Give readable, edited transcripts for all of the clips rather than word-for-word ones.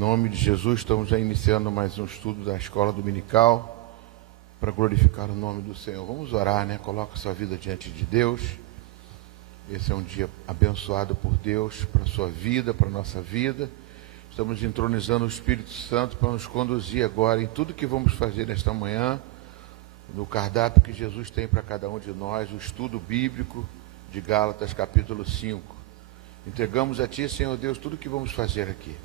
nome de Jesus, estamos já iniciando mais um estudo da escola dominical para glorificar o nome do Senhor. Vamos orar, né? Coloca sua vida diante de Deus. Esse é um dia abençoado por Deus para a sua vida, para a nossa vida. Estamos entronizando o Espírito Santo para nos conduzir agora em tudo que vamos fazer nesta manhã, no cardápio que Jesus tem para cada um de nós, o estudo bíblico de Gálatas, capítulo 5. Entregamos a Ti, Senhor Deus, tudo que vamos fazer aqui.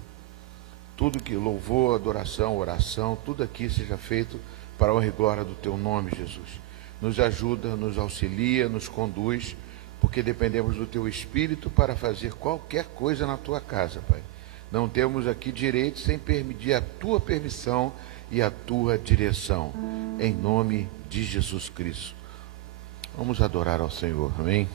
Tudo que louvor, adoração, oração, tudo aqui seja feito para a honra e glória do Teu nome, Jesus. Nos ajuda, nos auxilia, nos conduz, porque dependemos do Teu Espírito para fazer qualquer coisa na Tua casa, Pai. Não temos aqui direito sem pedir a Tua permissão e a Tua direção. Em nome de Jesus Cristo. Vamos adorar ao Senhor, amém?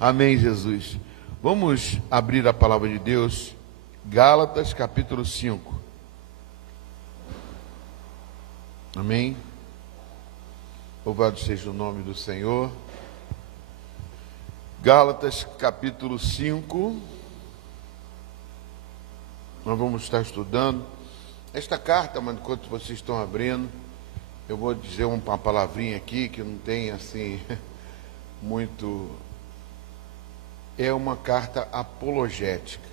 Amém, Jesus. Vamos abrir a palavra de Deus, Gálatas capítulo 5. Amém. Louvado seja o nome do Senhor. Gálatas capítulo 5. Nós vamos estar estudando esta carta, mas enquanto vocês estão abrindo, eu vou dizer uma palavrinha aqui que não tem assim muito. É uma carta apologética.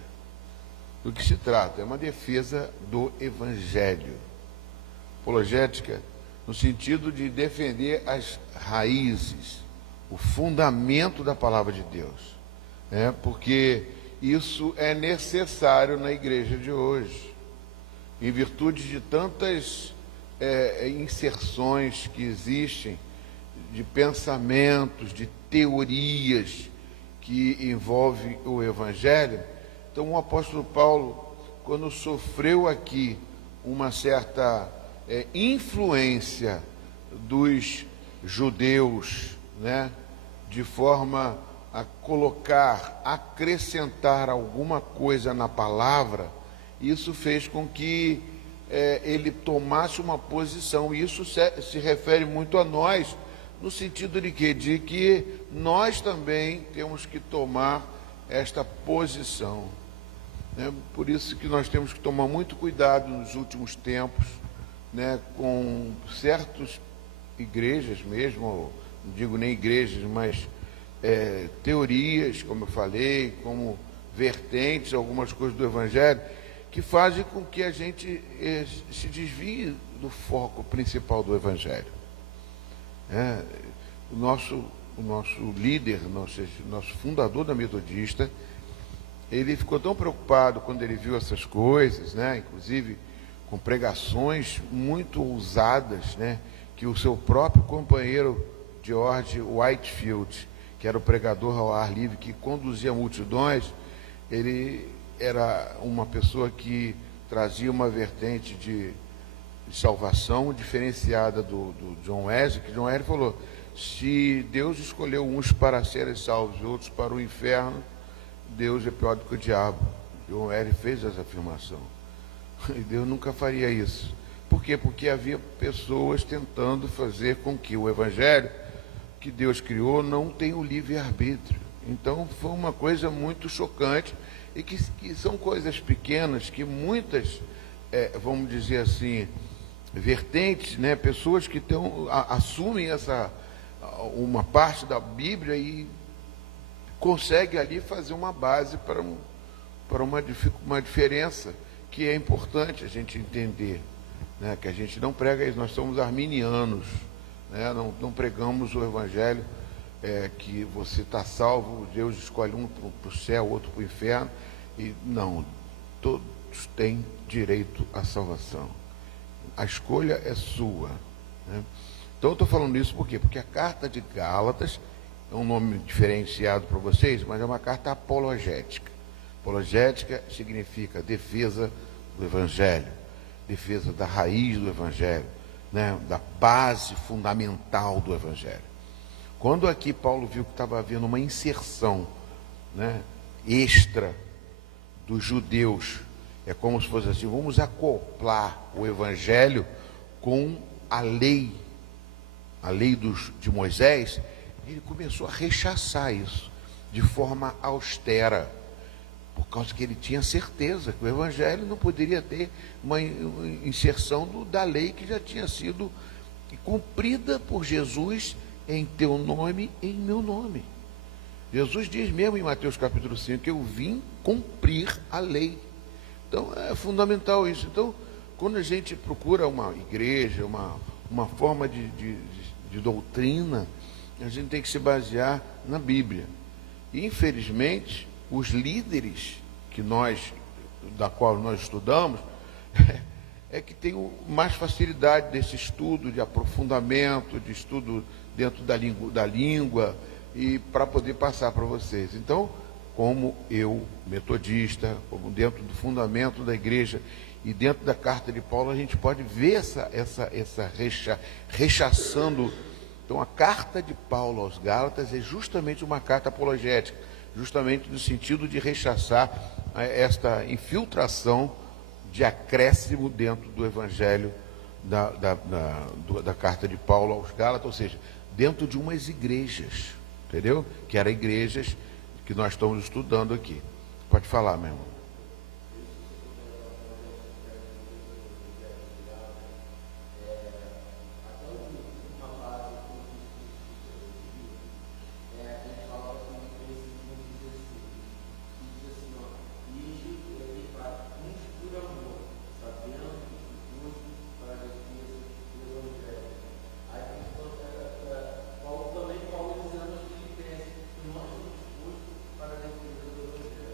Do que se trata? É uma defesa do Evangelho. Apologética no sentido de defender as raízes, o fundamento da palavra de Deus. Porque isso é necessário na igreja de hoje. Em virtude de tantas inserções que existem, de pensamentos, de teorias, que envolve o Evangelho. Então o apóstolo Paulo, quando sofreu aqui uma certa influência dos judeus, de forma a colocar, acrescentar alguma coisa na palavra, isso fez com que ele tomasse uma posição. Isso se refere muito a nós, no sentido de quê? De que nós também temos que tomar esta posição. Por isso que nós temos que tomar muito cuidado nos últimos tempos, com certas igrejas mesmo, não digo nem igrejas, mas teorias, como eu falei, como vertentes, algumas coisas do Evangelho, que fazem com que a gente se desvie do foco principal do Evangelho. O nosso líder, nosso fundador da Metodista, ele ficou tão preocupado quando ele viu essas coisas, inclusive com pregações muito ousadas, que o seu próprio companheiro George Whitefield, que era o pregador ao ar livre, que conduzia multidões, ele era uma pessoa que trazia uma vertente de salvação diferenciada do John Wesley, que John Wesley falou: se Deus escolheu uns para serem salvos e outros para o inferno, Deus é pior do que o diabo. John Wesley fez essa afirmação. E Deus nunca faria isso. Por quê? Porque havia pessoas tentando fazer com que o Evangelho que Deus criou não tenha o livre-arbítrio. Então foi uma coisa muito chocante, e que são coisas pequenas que muitas, vamos dizer assim, vertentes, pessoas que assumem uma parte da Bíblia e conseguem ali fazer uma base para uma diferença que é importante a gente entender, que a gente não prega isso. Nós somos arminianos, não pregamos o Evangelho que você está salvo, Deus escolhe um para o céu, outro para o inferno, e não, todos têm direito à salvação. A escolha é sua. Então eu estou falando isso por quê? Porque a carta de Gálatas é um nome diferenciado para vocês, mas é uma carta apologética. Apologética significa defesa do Evangelho, defesa da raiz do Evangelho, da base fundamental do Evangelho. Quando aqui Paulo viu que estava havendo uma inserção extra dos judeus, é como se fosse assim: vamos acoplar o Evangelho com a lei de Moisés. Ele começou a rechaçar isso de forma austera, por causa que ele tinha certeza que o Evangelho não poderia ter uma inserção da lei que já tinha sido cumprida por Jesus em teu nome e em meu nome. Jesus diz mesmo em Mateus capítulo 5 que eu vim cumprir a lei. Então é fundamental isso. Então, quando a gente procura uma igreja, uma forma de doutrina, a gente tem que se basear na Bíblia. E infelizmente os líderes que nós da qual nós estudamos, é que tem mais facilidade desse estudo, de aprofundamento, de estudo dentro da língua, e para poder passar para vocês. Então, como eu, metodista, como dentro do fundamento da igreja e dentro da carta de Paulo, a gente pode ver rechaçando. Então, a carta de Paulo aos Gálatas é justamente uma carta apologética, justamente no sentido de rechaçar esta infiltração de acréscimo dentro do evangelho da carta de Paulo aos Gálatas, ou seja, dentro de umas igrejas, entendeu? Que eram igrejas que nós estamos estudando aqui. Pode falar, meu irmão.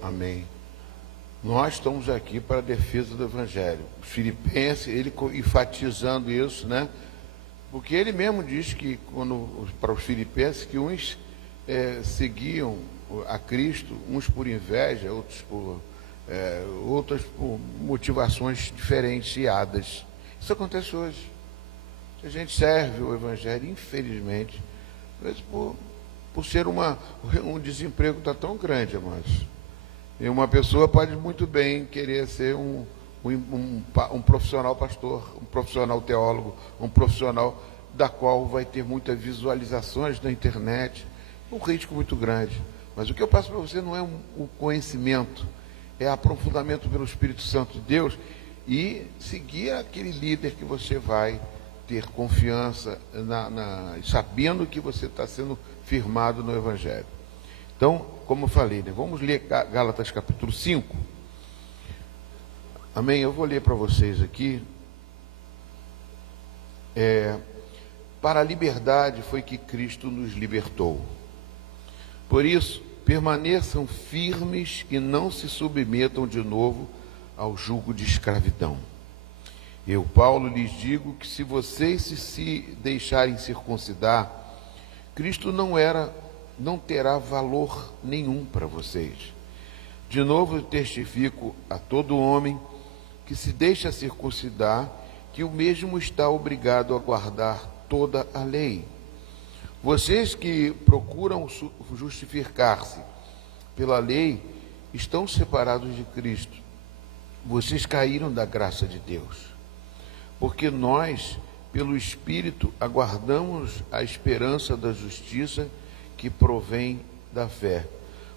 Amém. Nós estamos aqui para a defesa do Evangelho. Os Filipenses, ele enfatizando isso, né? Porque ele mesmo diz que, para os Filipenses, que uns seguiam a Cristo, uns por inveja, outras por motivações diferenciadas. Isso acontece hoje. A gente serve o Evangelho, infelizmente, às vezes por ser um desemprego está tão grande, amados. E uma pessoa pode muito bem querer ser um profissional pastor, um profissional teólogo, um profissional da qual vai ter muitas visualizações na internet, um risco muito grande. Mas o que eu passo para você não é o conhecimento, é aprofundamento pelo Espírito Santo de Deus e seguir aquele líder que você vai ter confiança, sabendo que você está sendo firmado no Evangelho. Então, como eu falei, né, vamos ler Gálatas capítulo 5. Amém? Eu vou ler para vocês aqui. Para a liberdade foi que Cristo nos libertou. Por isso, permaneçam firmes e não se submetam de novo ao jugo de escravidão. Eu, Paulo, lhes digo que se vocês se deixarem circuncidar, Cristo não terá valor nenhum para vocês. De novo eu testifico a todo homem que se deixa circuncidar, que o mesmo está obrigado a guardar toda a lei. Vocês que procuram justificar-se pela lei, estão separados de Cristo. Vocês caíram da graça de Deus. Porque nós, pelo Espírito, aguardamos a esperança da justiça que provém da fé.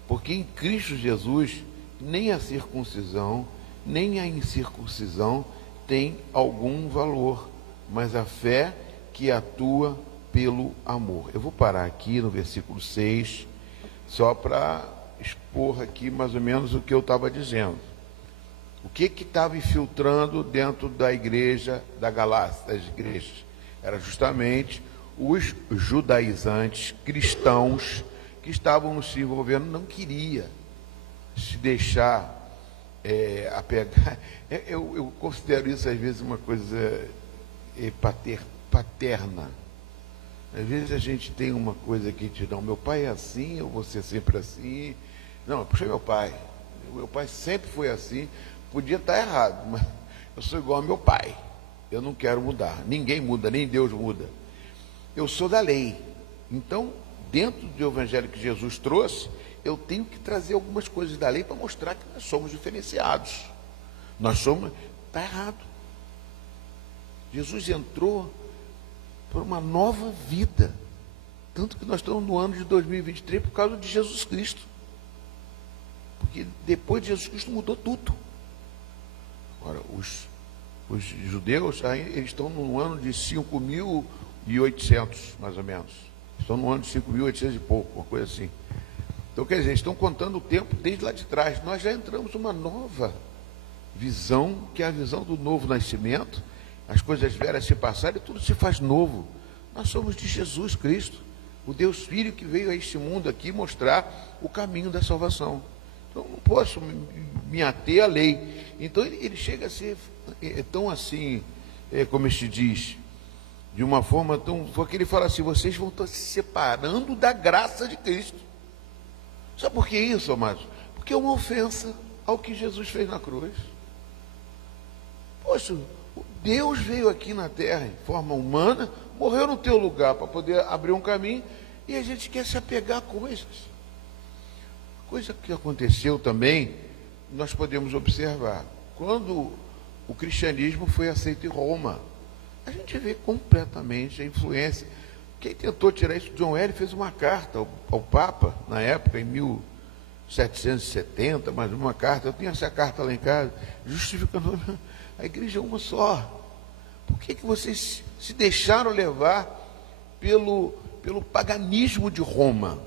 Porque em Cristo Jesus, nem a circuncisão, nem a incircuncisão tem algum valor, mas a fé que atua pelo amor. Eu vou parar aqui no versículo 6, só para expor aqui mais ou menos o que eu estava dizendo. O que estava infiltrando dentro da igreja da Galácia, das igrejas? Era justamente os judaizantes cristãos que estavam se envolvendo, não queria se deixar apegar. Eu considero isso às vezes uma coisa paterna. Às vezes a gente tem uma coisa que te dá, meu pai é assim, eu vou ser sempre assim. Não, eu puxei meu pai sempre foi assim, podia estar errado, mas eu sou igual ao meu pai, eu não quero mudar, ninguém muda, nem Deus muda. Eu sou da lei. Então, dentro do evangelho que Jesus trouxe, eu tenho que trazer algumas coisas da lei para mostrar que nós somos diferenciados. Está errado. Jesus entrou por uma nova vida. Tanto que nós estamos no ano de 2023 por causa de Jesus Cristo. Porque depois de Jesus Cristo mudou tudo. Agora, os judeus, eles estão no ano de 5.800, mais ou menos. Estão no ano de 5.800 e pouco, uma coisa assim. Então, quer dizer, estão contando o tempo desde lá de trás. Nós já entramos numa nova visão, que é a visão do novo nascimento. As coisas velhas se passaram e tudo se faz novo. Nós somos de Jesus Cristo, o Deus Filho que veio a este mundo aqui mostrar o caminho da salvação. Então, não posso me ater à lei. Então ele chega a ser tão assim, como este diz, de uma forma tão... Porque ele fala assim, vocês vão estar se separando da graça de Cristo. Sabe por que isso, amados? Porque é uma ofensa ao que Jesus fez na cruz. Poxa, Deus veio aqui na terra em forma humana, morreu no teu lugar para poder abrir um caminho, e a gente quer se apegar a coisas. Coisa que aconteceu também, nós podemos observar. Quando o cristianismo foi aceito em Roma, a gente vê completamente a influência. Quem tentou tirar isso, John Wesley fez uma carta ao Papa, na época, em 1770, mas uma carta, eu tenho essa carta lá em casa, justificando, a igreja é uma só. Por que vocês se deixaram levar pelo paganismo de Roma,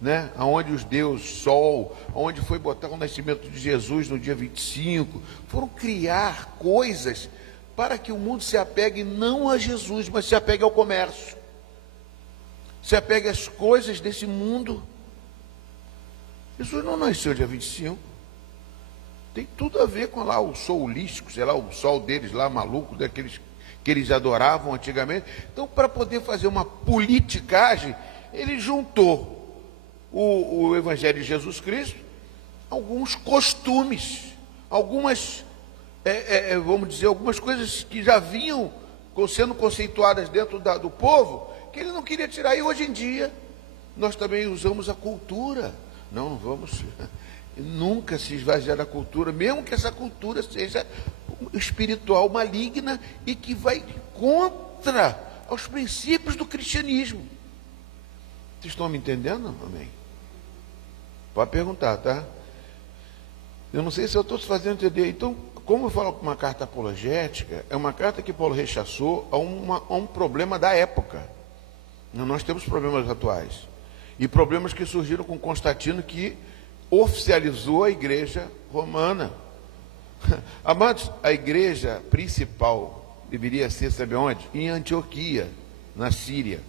né? Onde os deuses, sol, onde foi botar o nascimento de Jesus no dia 25, foram criar coisas para que o mundo se apegue não a Jesus, mas se apegue ao comércio, se apegue às coisas desse mundo. Jesus não nasceu dia 25. Tem tudo a ver com lá o sol holístico, sei lá, o sol deles lá, maluco, daqueles que eles adoravam antigamente. Então, para poder fazer uma politicagem, ele juntou o Evangelho de Jesus Cristo, alguns costumes, algumas, vamos dizer, algumas coisas que já vinham sendo conceituadas dentro do povo, que ele não queria tirar. E hoje em dia, nós também usamos a cultura. Não vamos nunca se esvaziar da cultura, mesmo que essa cultura seja espiritual, maligna, e que vai contra os princípios do cristianismo. Vocês estão me entendendo? Amém? Pode perguntar, tá? Eu não sei se eu estou se fazendo entender. Então, como eu falo com uma carta apologética, é uma carta que Paulo rechaçou a um problema da época. Nós temos problemas atuais. E problemas que surgiram com Constantino, que oficializou a igreja romana. Amados, a igreja principal deveria ser, sabe onde? Em Antioquia, na Síria.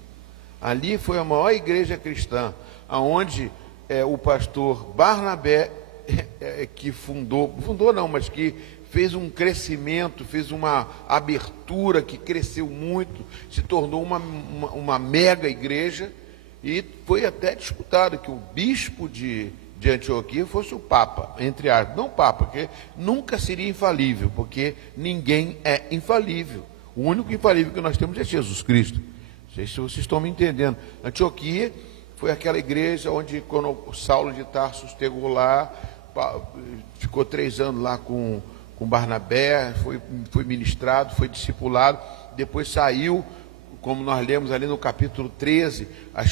Ali foi a maior igreja cristã, aonde o pastor Barnabé, que fundou não, mas que fez um crescimento, fez uma abertura que cresceu muito, se tornou uma mega igreja, e foi até disputado que o bispo de Antioquia fosse o Papa, entre aspas, não Papa, porque nunca seria infalível, porque ninguém é infalível. O único infalível que nós temos é Jesus Cristo. Não sei se vocês estão me entendendo. Antioquia foi aquela igreja onde, quando Saulo de Tarso chegou lá, ficou 3 anos lá com Barnabé, foi ministrado, foi discipulado, depois saiu, como nós lemos ali no capítulo 13,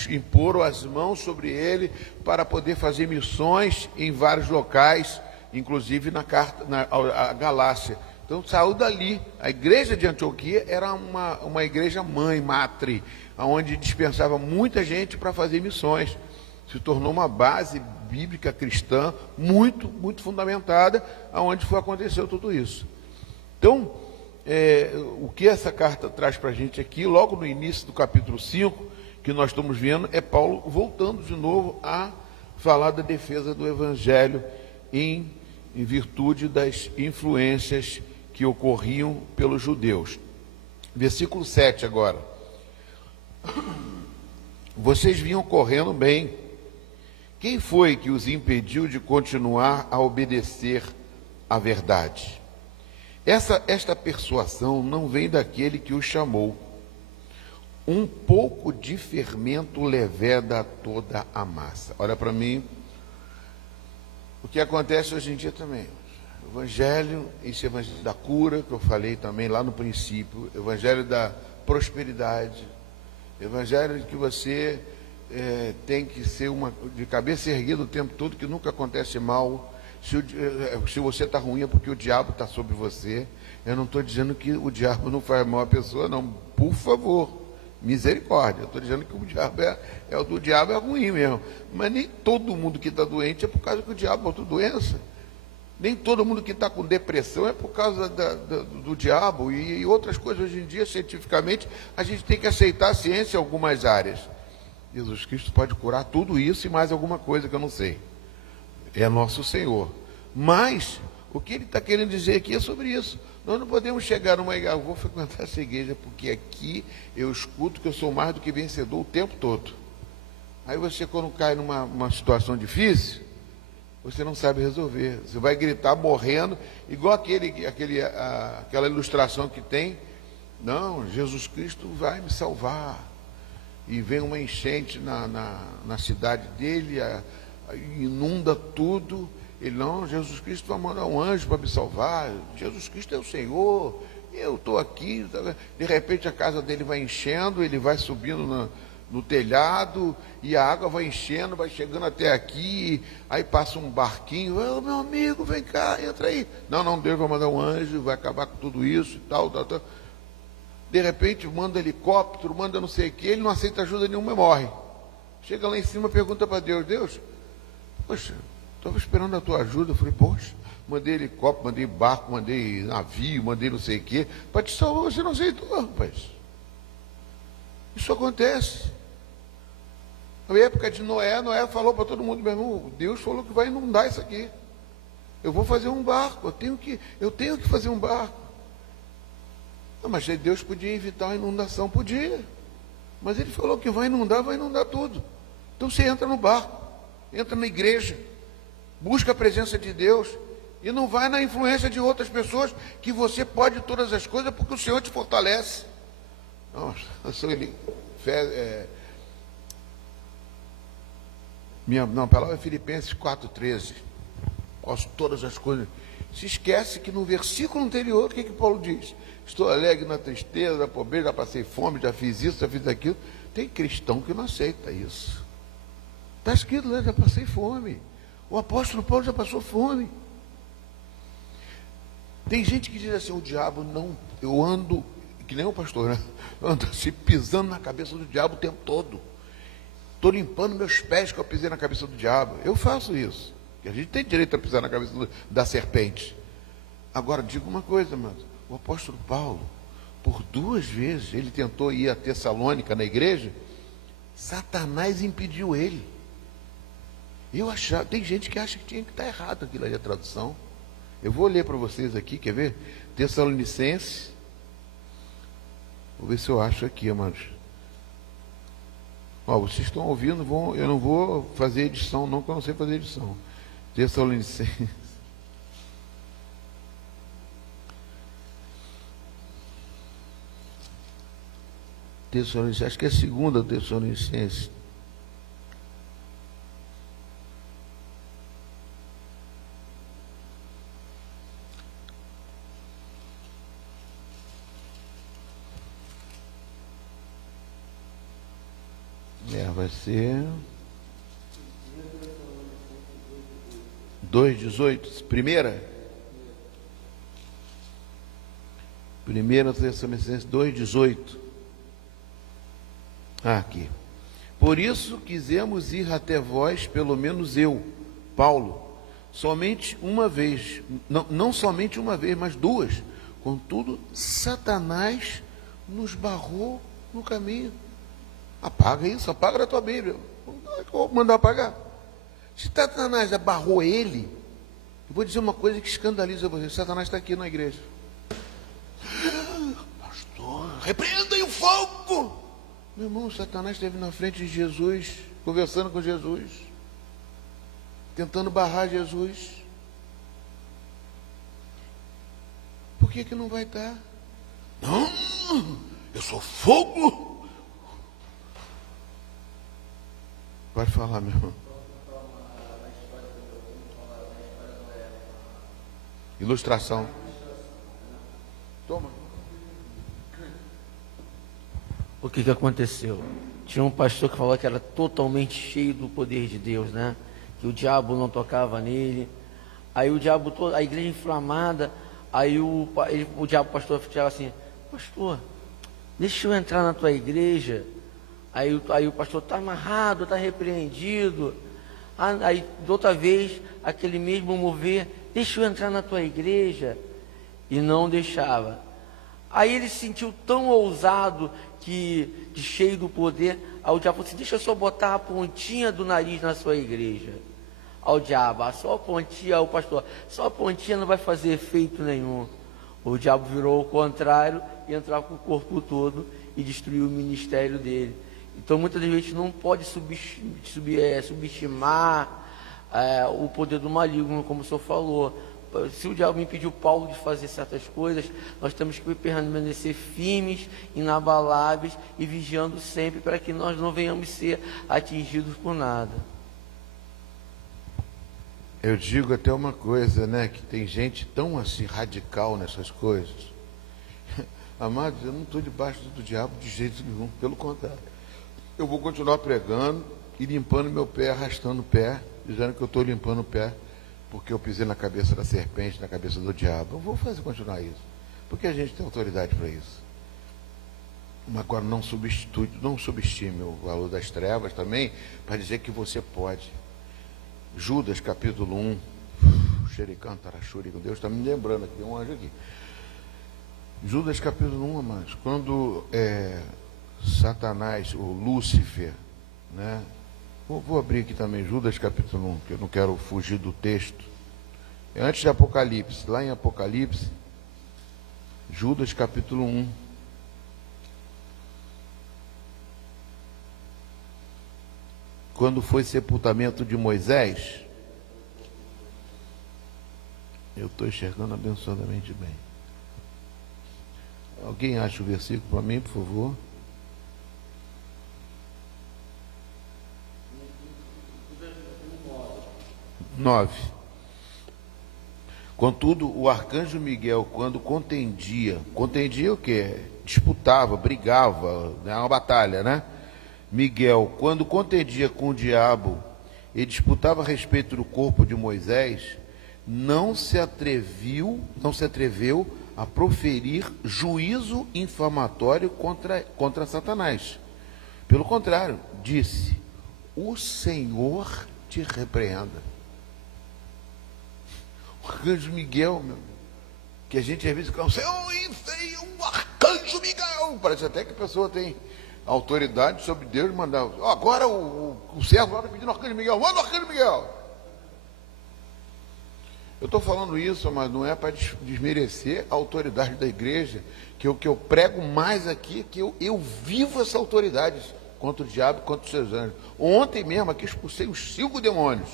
imporam as mãos sobre ele para poder fazer missões em vários locais, inclusive na Galácia. Então saiu dali. A igreja de Antioquia era uma igreja mãe, matre, onde dispensava muita gente para fazer missões. Se tornou uma base bíblica cristã muito, muito fundamentada, aonde aconteceu tudo isso. Então, o que essa carta traz para a gente aqui, logo no início do capítulo 5, que nós estamos vendo, é Paulo voltando de novo a falar da defesa do Evangelho em virtude das influências que ocorriam pelos judeus. Versículo 7 agora. Vocês vinham correndo bem. Quem foi que os impediu de continuar a obedecer à verdade? Esta persuasão não vem daquele que o chamou. Um pouco de fermento leveda toda a massa. Olha para mim, o que acontece hoje em dia também. Evangelho, esse evangelho da cura, que eu falei também lá no princípio, evangelho da prosperidade, evangelho de que você tem que ser de cabeça erguida o tempo todo, que nunca acontece mal. Se você está ruim é porque o diabo está sobre você. Eu não estou dizendo que o diabo não faz mal à pessoa, não. Por favor, misericórdia. Eu estou dizendo que o diabo o diabo é ruim mesmo. Mas nem todo mundo que está doente é por causa que o diabo botou doença. Nem todo mundo que está com depressão é por causa do diabo. E outras coisas hoje em dia, cientificamente, a gente tem que aceitar a ciência em algumas áreas. Jesus Cristo pode curar tudo isso e mais alguma coisa que eu não sei. É nosso Senhor. Mas O que ele está querendo dizer aqui é sobre isso. Nós não podemos chegar numa igreja, eu vou frequentar essa igreja porque aqui eu escuto que eu sou mais do que vencedor o tempo todo. Aí você, quando cai numa situação difícil, você não sabe resolver. Você vai gritar morrendo, igual aquela ilustração que tem. Não, Jesus Cristo vai me salvar. E vem uma enchente na cidade dele, inunda tudo. Ele, não, Jesus Cristo vai mandar um anjo para me salvar. Jesus Cristo é o Senhor. Eu estou aqui. De repente a casa dele vai enchendo, ele vai subindo no telhado, e a água vai enchendo, vai chegando até aqui, aí passa um barquinho, meu amigo, vem cá, entra aí. Não, Deus vai mandar um anjo, vai acabar com tudo isso e tal. De repente manda helicóptero, manda não sei o que, ele não aceita ajuda nenhuma e morre. Chega lá em cima, pergunta para Deus, poxa, estava esperando a tua ajuda. Eu falei, poxa, mandei helicóptero, mandei barco, mandei navio, mandei não sei o que, para te salvar, você não aceitou, rapaz. Isso acontece. Na época de Noé falou para todo mundo, meu irmão, Deus falou que vai inundar isso aqui. Eu vou fazer um barco, eu tenho que fazer um barco. Não, mas Deus podia evitar a inundação, podia. Mas ele falou que vai inundar tudo. Então você entra no barco, entra na igreja, busca a presença de Deus, e não vai na influência de outras pessoas, que você pode todas as coisas, porque o Senhor te fortalece. Nossa, a palavra é Filipenses 4,13. Posso todas as coisas. Se esquece que no versículo anterior, o que Paulo diz? Estou alegre na tristeza, na pobreza, já passei fome, já fiz isso, já fiz aquilo. Tem cristão que não aceita isso. Está escrito lá, já passei fome. O apóstolo Paulo já passou fome. Tem gente que diz assim, o diabo não, eu ando, que nem o pastor, né? Eu ando assim, pisando na cabeça do diabo o tempo todo. Estou limpando meus pés que eu pisei na cabeça do diabo. Eu faço isso. Porque a gente tem direito a pisar na cabeça da serpente. Agora, digo uma coisa, mano. O apóstolo Paulo, por 2 vezes, ele tentou ir a Tessalônica, na igreja, Satanás impediu ele. Tem gente que acha que tinha que estar errado aquilo aí, a tradução. Eu vou ler para vocês aqui, quer ver? Tessalonicenses. Vou ver se eu acho aqui, amados. Vocês estão ouvindo, eu não vou fazer edição, não, porque eu não sei fazer edição. Tessalonicenses. Acho que é a segunda Tessalonicenses. Vai ser 2,18. Primeira Tessalonicenses 2,18. Aqui. Por isso quisemos ir até vós, pelo menos eu, Paulo, somente uma vez, não somente uma vez, mas 2. Contudo, Satanás nos barrou no caminho. Apaga isso, apaga da tua Bíblia. Vou mandar apagar. Se Satanás barrou ele, eu vou dizer uma coisa que escandaliza você. Satanás está aqui na igreja. Pastor, repreenda aí o fogo. Meu irmão, Satanás esteve na frente de Jesus, conversando com Jesus, tentando barrar Jesus. Por que não vai estar? Não, eu sou fogo. Pode falar, meu irmão. Ilustração. Toma. O que aconteceu? Tinha um pastor que falou que era totalmente cheio do poder de Deus, né? Que o diabo não tocava nele. Aí o diabo, a igreja inflamada, aí o diabo, pastor, ficava assim, pastor, deixa eu entrar na tua igreja. Aí o pastor está amarrado, está repreendido. Aí, de outra vez, aquele mesmo mover, deixa eu entrar na tua igreja. E não deixava. Aí ele se sentiu tão ousado, cheio do poder. Aí o diabo falou assim, deixa eu só botar a pontinha do nariz na sua igreja. ao diabo. Só a pontinha, o pastor, só a pontinha não vai fazer efeito nenhum. O diabo virou o contrário e entrar com o corpo todo e destruiu o ministério dele. Então muitas vezes a gente não pode subestimar o poder do maligno, como o senhor falou. Se o diabo impediu Paulo de fazer certas coisas, nós temos que permanecer firmes, inabaláveis e vigiando sempre para que nós não venhamos ser atingidos por nada. Eu digo até uma coisa, né? Que tem gente tão assim radical nessas coisas. Amados, eu não estou debaixo do diabo de jeito nenhum, pelo contrário. Eu vou continuar pregando e limpando meu pé, arrastando o pé, dizendo que eu estou limpando o pé, porque eu pisei na cabeça da serpente, na cabeça do diabo. Eu vou continuar isso, porque a gente tem autoridade para isso. Mas agora não subestime o valor das trevas também, para dizer que você pode. Judas capítulo 1, xericantarachuri, Deus está me lembrando aqui, tem um anjo aqui. Judas capítulo 1, amados, quando Satanás, o Lúcifer, né? Vou abrir aqui também Judas capítulo 1, que eu não quero fugir do texto. É antes de Apocalipse, lá em Apocalipse, Judas capítulo 1. Quando foi sepultamento de Moisés, eu estou enxergando abençoadamente bem. Alguém acha o versículo para mim, por favor? Nove. Contudo, o arcanjo Miguel, quando contendia o quê? Disputava, brigava, né? Uma batalha, né? Miguel, quando contendia com o diabo e disputava a respeito do corpo de Moisés, não se atreveu a proferir juízo infamatório contra Satanás. Pelo contrário, disse: o Senhor te repreenda. O arcanjo Miguel, meu, que a gente às vezes fala, Senhor, o arcanjo Miguel. Parece até que a pessoa tem autoridade sobre Deus mandar. Agora o servo está pedindo o arcanjo Miguel, manda o arcanjo Miguel. Eu estou falando isso, mas não é para desmerecer a autoridade da igreja, que o que eu prego mais aqui é que eu vivo essa autoridade contra o diabo e contra os seus anjos. Ontem mesmo aqui expulsei os 5 demônios.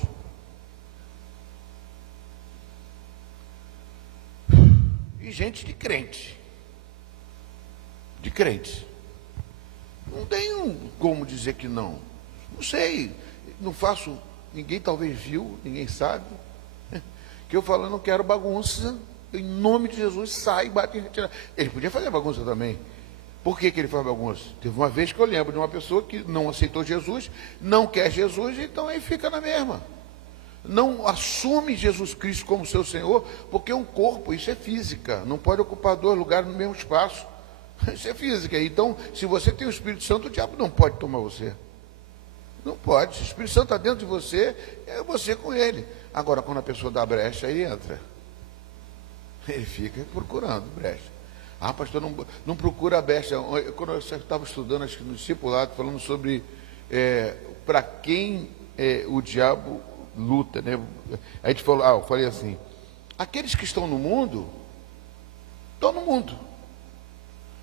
E gente de crente. Não tenho como dizer que não. Não sei, não faço, ninguém talvez viu, ninguém sabe. Que eu falo, eu não quero bagunça, em nome de Jesus, sai, bate e retira. Ele podia fazer bagunça também. Por que ele faz bagunça? Teve uma vez que eu lembro de uma pessoa que não aceitou Jesus, não quer Jesus, então aí fica na mesma. Não assume Jesus Cristo como seu Senhor, porque um corpo, isso é física, não pode ocupar 2 lugares no mesmo espaço. Isso é física. Então, se você tem o Espírito Santo, o diabo não pode tomar você. Não pode. Se o Espírito Santo está dentro de você, é você com ele. Agora, quando a pessoa dá brecha, ele entra. Ele fica procurando brecha. Ah, pastor, não procura a brecha. Quando eu estava estudando, acho que no discipulado, falando sobre para quem o diabo luta, né? A gente falou, eu falei assim, aqueles que estão no mundo,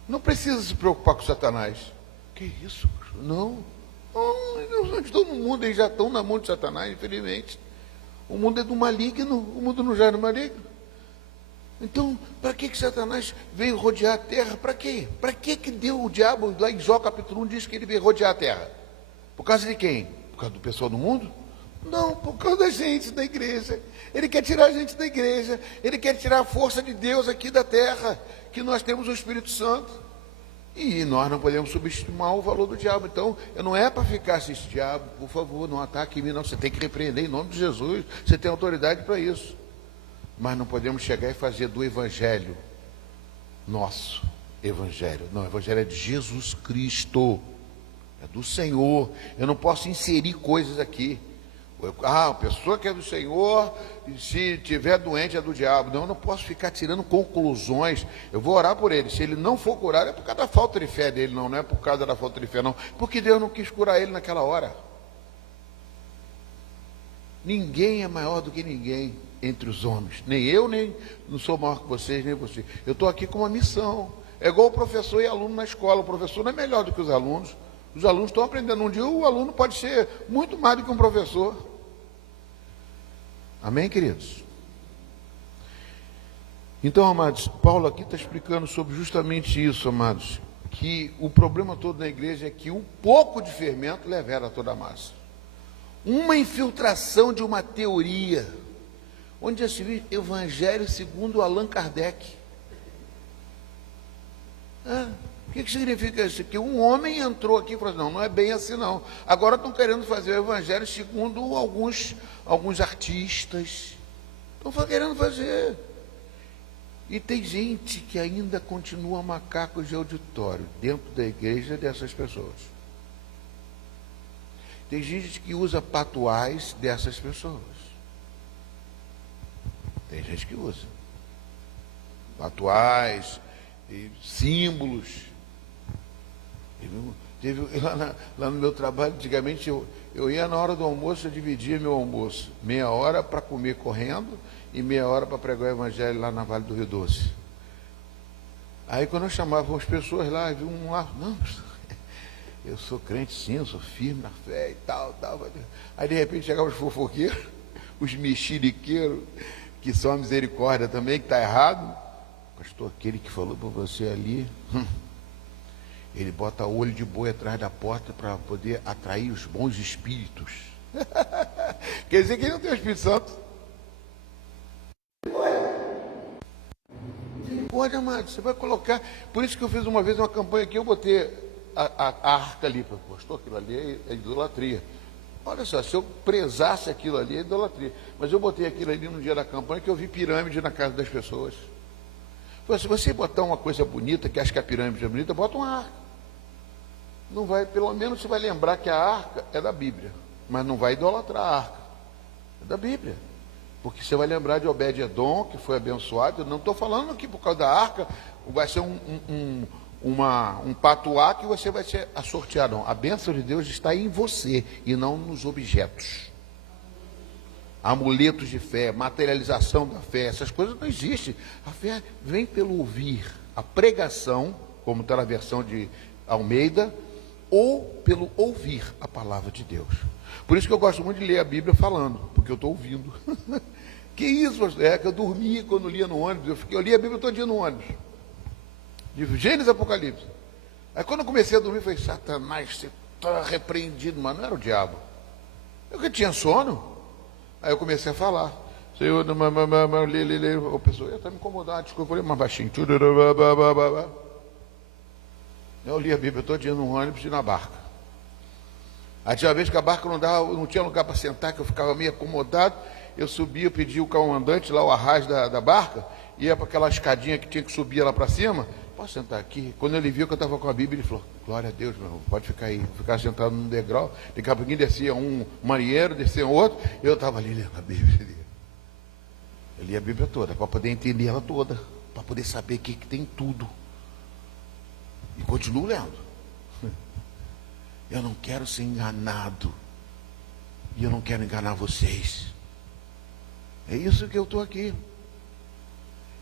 não precisa se preocupar com Satanás. Que isso? Não estão no mundo, eles já estão na mão de Satanás, infelizmente. O mundo é do maligno, o mundo não já é do maligno. Então, para que Satanás veio rodear a terra? Para quê? Para que deu o diabo, lá em Jó capítulo 1, diz que ele veio rodear a terra? Por causa de quem? Por causa do pessoal do mundo? Não, por causa da gente, da igreja. Ele quer tirar a gente da igreja, ele quer tirar a força de Deus aqui da terra, que nós temos o Espírito Santo. E nós não podemos subestimar o valor do diabo. Então, não é para ficar assim, diabo, por favor, não ataque em mim, não. Você tem que repreender em nome de Jesus. Você tem autoridade para isso. Mas não podemos chegar e fazer do evangelho nosso evangelho. Não, o evangelho é de Jesus Cristo. É do Senhor. Eu não posso inserir coisas aqui. A pessoa que é do Senhor, se tiver doente é do diabo. Não, eu não posso ficar tirando conclusões. Eu vou orar por ele. Se ele não for curado, é por causa da falta de fé dele, não é por causa da falta de fé, não. Porque Deus não quis curar ele naquela hora. Ninguém é maior do que ninguém entre os homens. Nem eu, nem não sou maior que vocês, nem você. Eu estou aqui com uma missão. É igual o professor e aluno na escola. O professor não é melhor do que os alunos. Os alunos estão aprendendo. Um dia o aluno pode ser muito mais do que um professor. Amém, queridos? Então, amados, Paulo aqui está explicando sobre justamente isso, amados. Que o problema todo na igreja é que um pouco de fermento levera toda a massa. Uma infiltração de uma teoria, onde já se viu Evangelho segundo Allan Kardec. O que significa isso? Que um homem entrou aqui e falou assim, não é bem assim não. Agora estão querendo fazer o Evangelho segundo alguns artistas. Estão querendo fazer. E tem gente que ainda continua macacos de auditório dentro da igreja dessas pessoas. Tem gente que usa patuais dessas pessoas. Tem gente que usa patuais, e símbolos. Lá no meu trabalho, antigamente, eu ia na hora do almoço, eu dividia meu almoço. 30 minutos para comer correndo e 30 minutos para pregar o evangelho lá na Vale do Rio Doce. Aí quando eu chamava as pessoas lá, viu um lá, não, eu sou crente sim, eu sou firme na fé e tal. Aí de repente chegavam os fofoqueiros, os mexeriqueiros, que são a misericórdia também, que está errado. Pastor, aquele que falou para você ali, ele bota olho de boi atrás da porta para poder atrair os bons espíritos. Quer dizer que ele não tem o Espírito Santo? Pode, amado, você vai colocar. Por isso que eu fiz uma vez uma campanha aqui, eu botei a arca ali, pastor, aquilo ali é idolatria. Olha só, se eu prezasse aquilo ali, é idolatria. Mas eu botei aquilo ali no dia da campanha que eu vi pirâmide na casa das pessoas. Se você botar uma coisa bonita, que acha que a pirâmide é bonita, bota uma arca. Não vai, pelo menos você vai lembrar que a arca é da Bíblia, mas não vai idolatrar a arca. É da Bíblia. Porque você vai lembrar de Obed-Edom, que foi abençoado. Eu não estou falando aqui por causa da arca, vai ser um patuá que você vai ser sorteado. Não. A bênção de Deus está em você e não nos objetos. Amuletos de fé, materialização da fé, essas coisas não existem. A fé vem pelo ouvir, a pregação, como está na versão de Almeida, ou pelo ouvir a palavra de Deus. Por isso que eu gosto muito de ler a Bíblia falando, porque eu estou ouvindo. Que isso, pastor? É que eu dormia quando lia no ônibus, eu li a Bíblia todo dia no ônibus. De Gênesis e Apocalipse. Aí quando eu comecei a dormir, eu falei, Satanás, você está repreendido, mas não era o diabo. Eu que tinha sono. Aí eu comecei a falar. Senhor, o pessoal, está me incomodando, desculpa, eu falei mais baixinho. Eu li a Bíblia todo dia no ônibus e na barca. Aí tinha uma vez que a barca não tinha lugar para sentar, que eu ficava meio acomodado. Eu subia, eu pedi o comandante lá, o arraiz da barca, ia para aquela escadinha que tinha que subir lá para cima. Posso sentar aqui? Quando ele viu que eu estava com a Bíblia, ele falou, glória a Deus, meu irmão, pode ficar aí. Ficar sentado num degrau. Daqui a pouquinho descia um marinheiro, descia outro, eu estava ali lendo a Bíblia. Eu li a Bíblia toda, para poder entender ela toda, para poder saber que tem tudo. E continuo lendo. Eu não quero ser enganado. E eu não quero enganar vocês. É isso que eu estou aqui.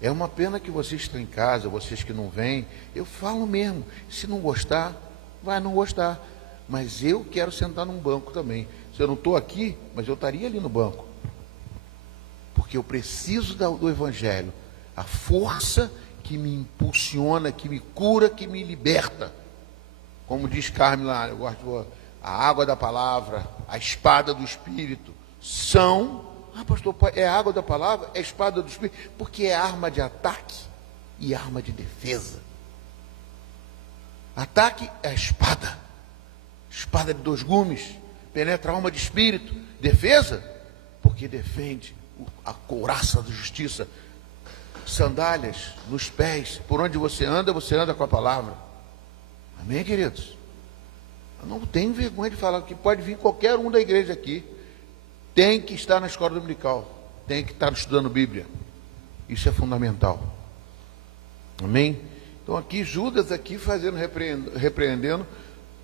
É uma pena que vocês estão em casa, vocês que não vêm. Eu falo mesmo, se não gostar, vai não gostar. Mas eu quero sentar num banco também. Se eu não estou aqui, mas eu estaria ali no banco. Porque eu preciso do Evangelho. A força que me impulsiona, que me cura, que me liberta. Como diz Carmen lá, eu gosto a água da palavra, a espada do Espírito, são... pastor, é a água da palavra, é a espada do Espírito, porque é arma de ataque e arma de defesa. Ataque é a espada de 2 gumes, penetra a alma de espírito. Defesa, porque defende a couraça da justiça. Sandálias nos pés, por onde você anda com a palavra. Amém, queridos? Eu não tenho vergonha de falar que pode vir qualquer um da igreja aqui. Tem que estar na escola dominical. Tem que estar estudando Bíblia. Isso é fundamental. Amém? Então aqui Judas aqui fazendo, repreendendo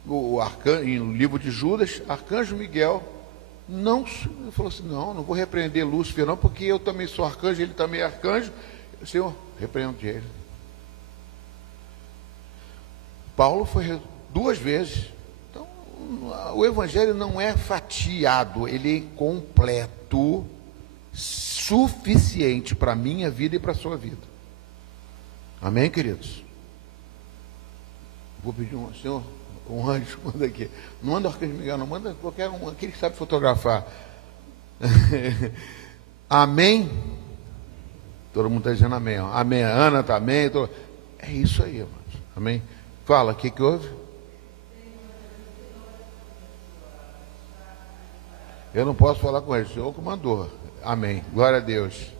no livro de Judas, Arcanjo Miguel Não, ele falou assim, não vou repreender Lúcifer não, porque eu também sou arcanjo, ele também é arcanjo. Senhor, repreende ele. Paulo foi 2 vezes. Então, o evangelho não é fatiado, ele é completo, suficiente para a minha vida e para a sua vida. Amém, queridos? Vou pedir senhor, um anjo, manda aqui. Não manda o arcanjo Miguel, não, manda qualquer um, aquele que sabe fotografar. Amém? Todo mundo está dizendo amém. Ó. Amém. A Ana está amém. É isso aí, irmãos. Amém? Fala, o que houve? Eu não posso falar com ele, o senhor que mandou. Amém. Glória a Deus.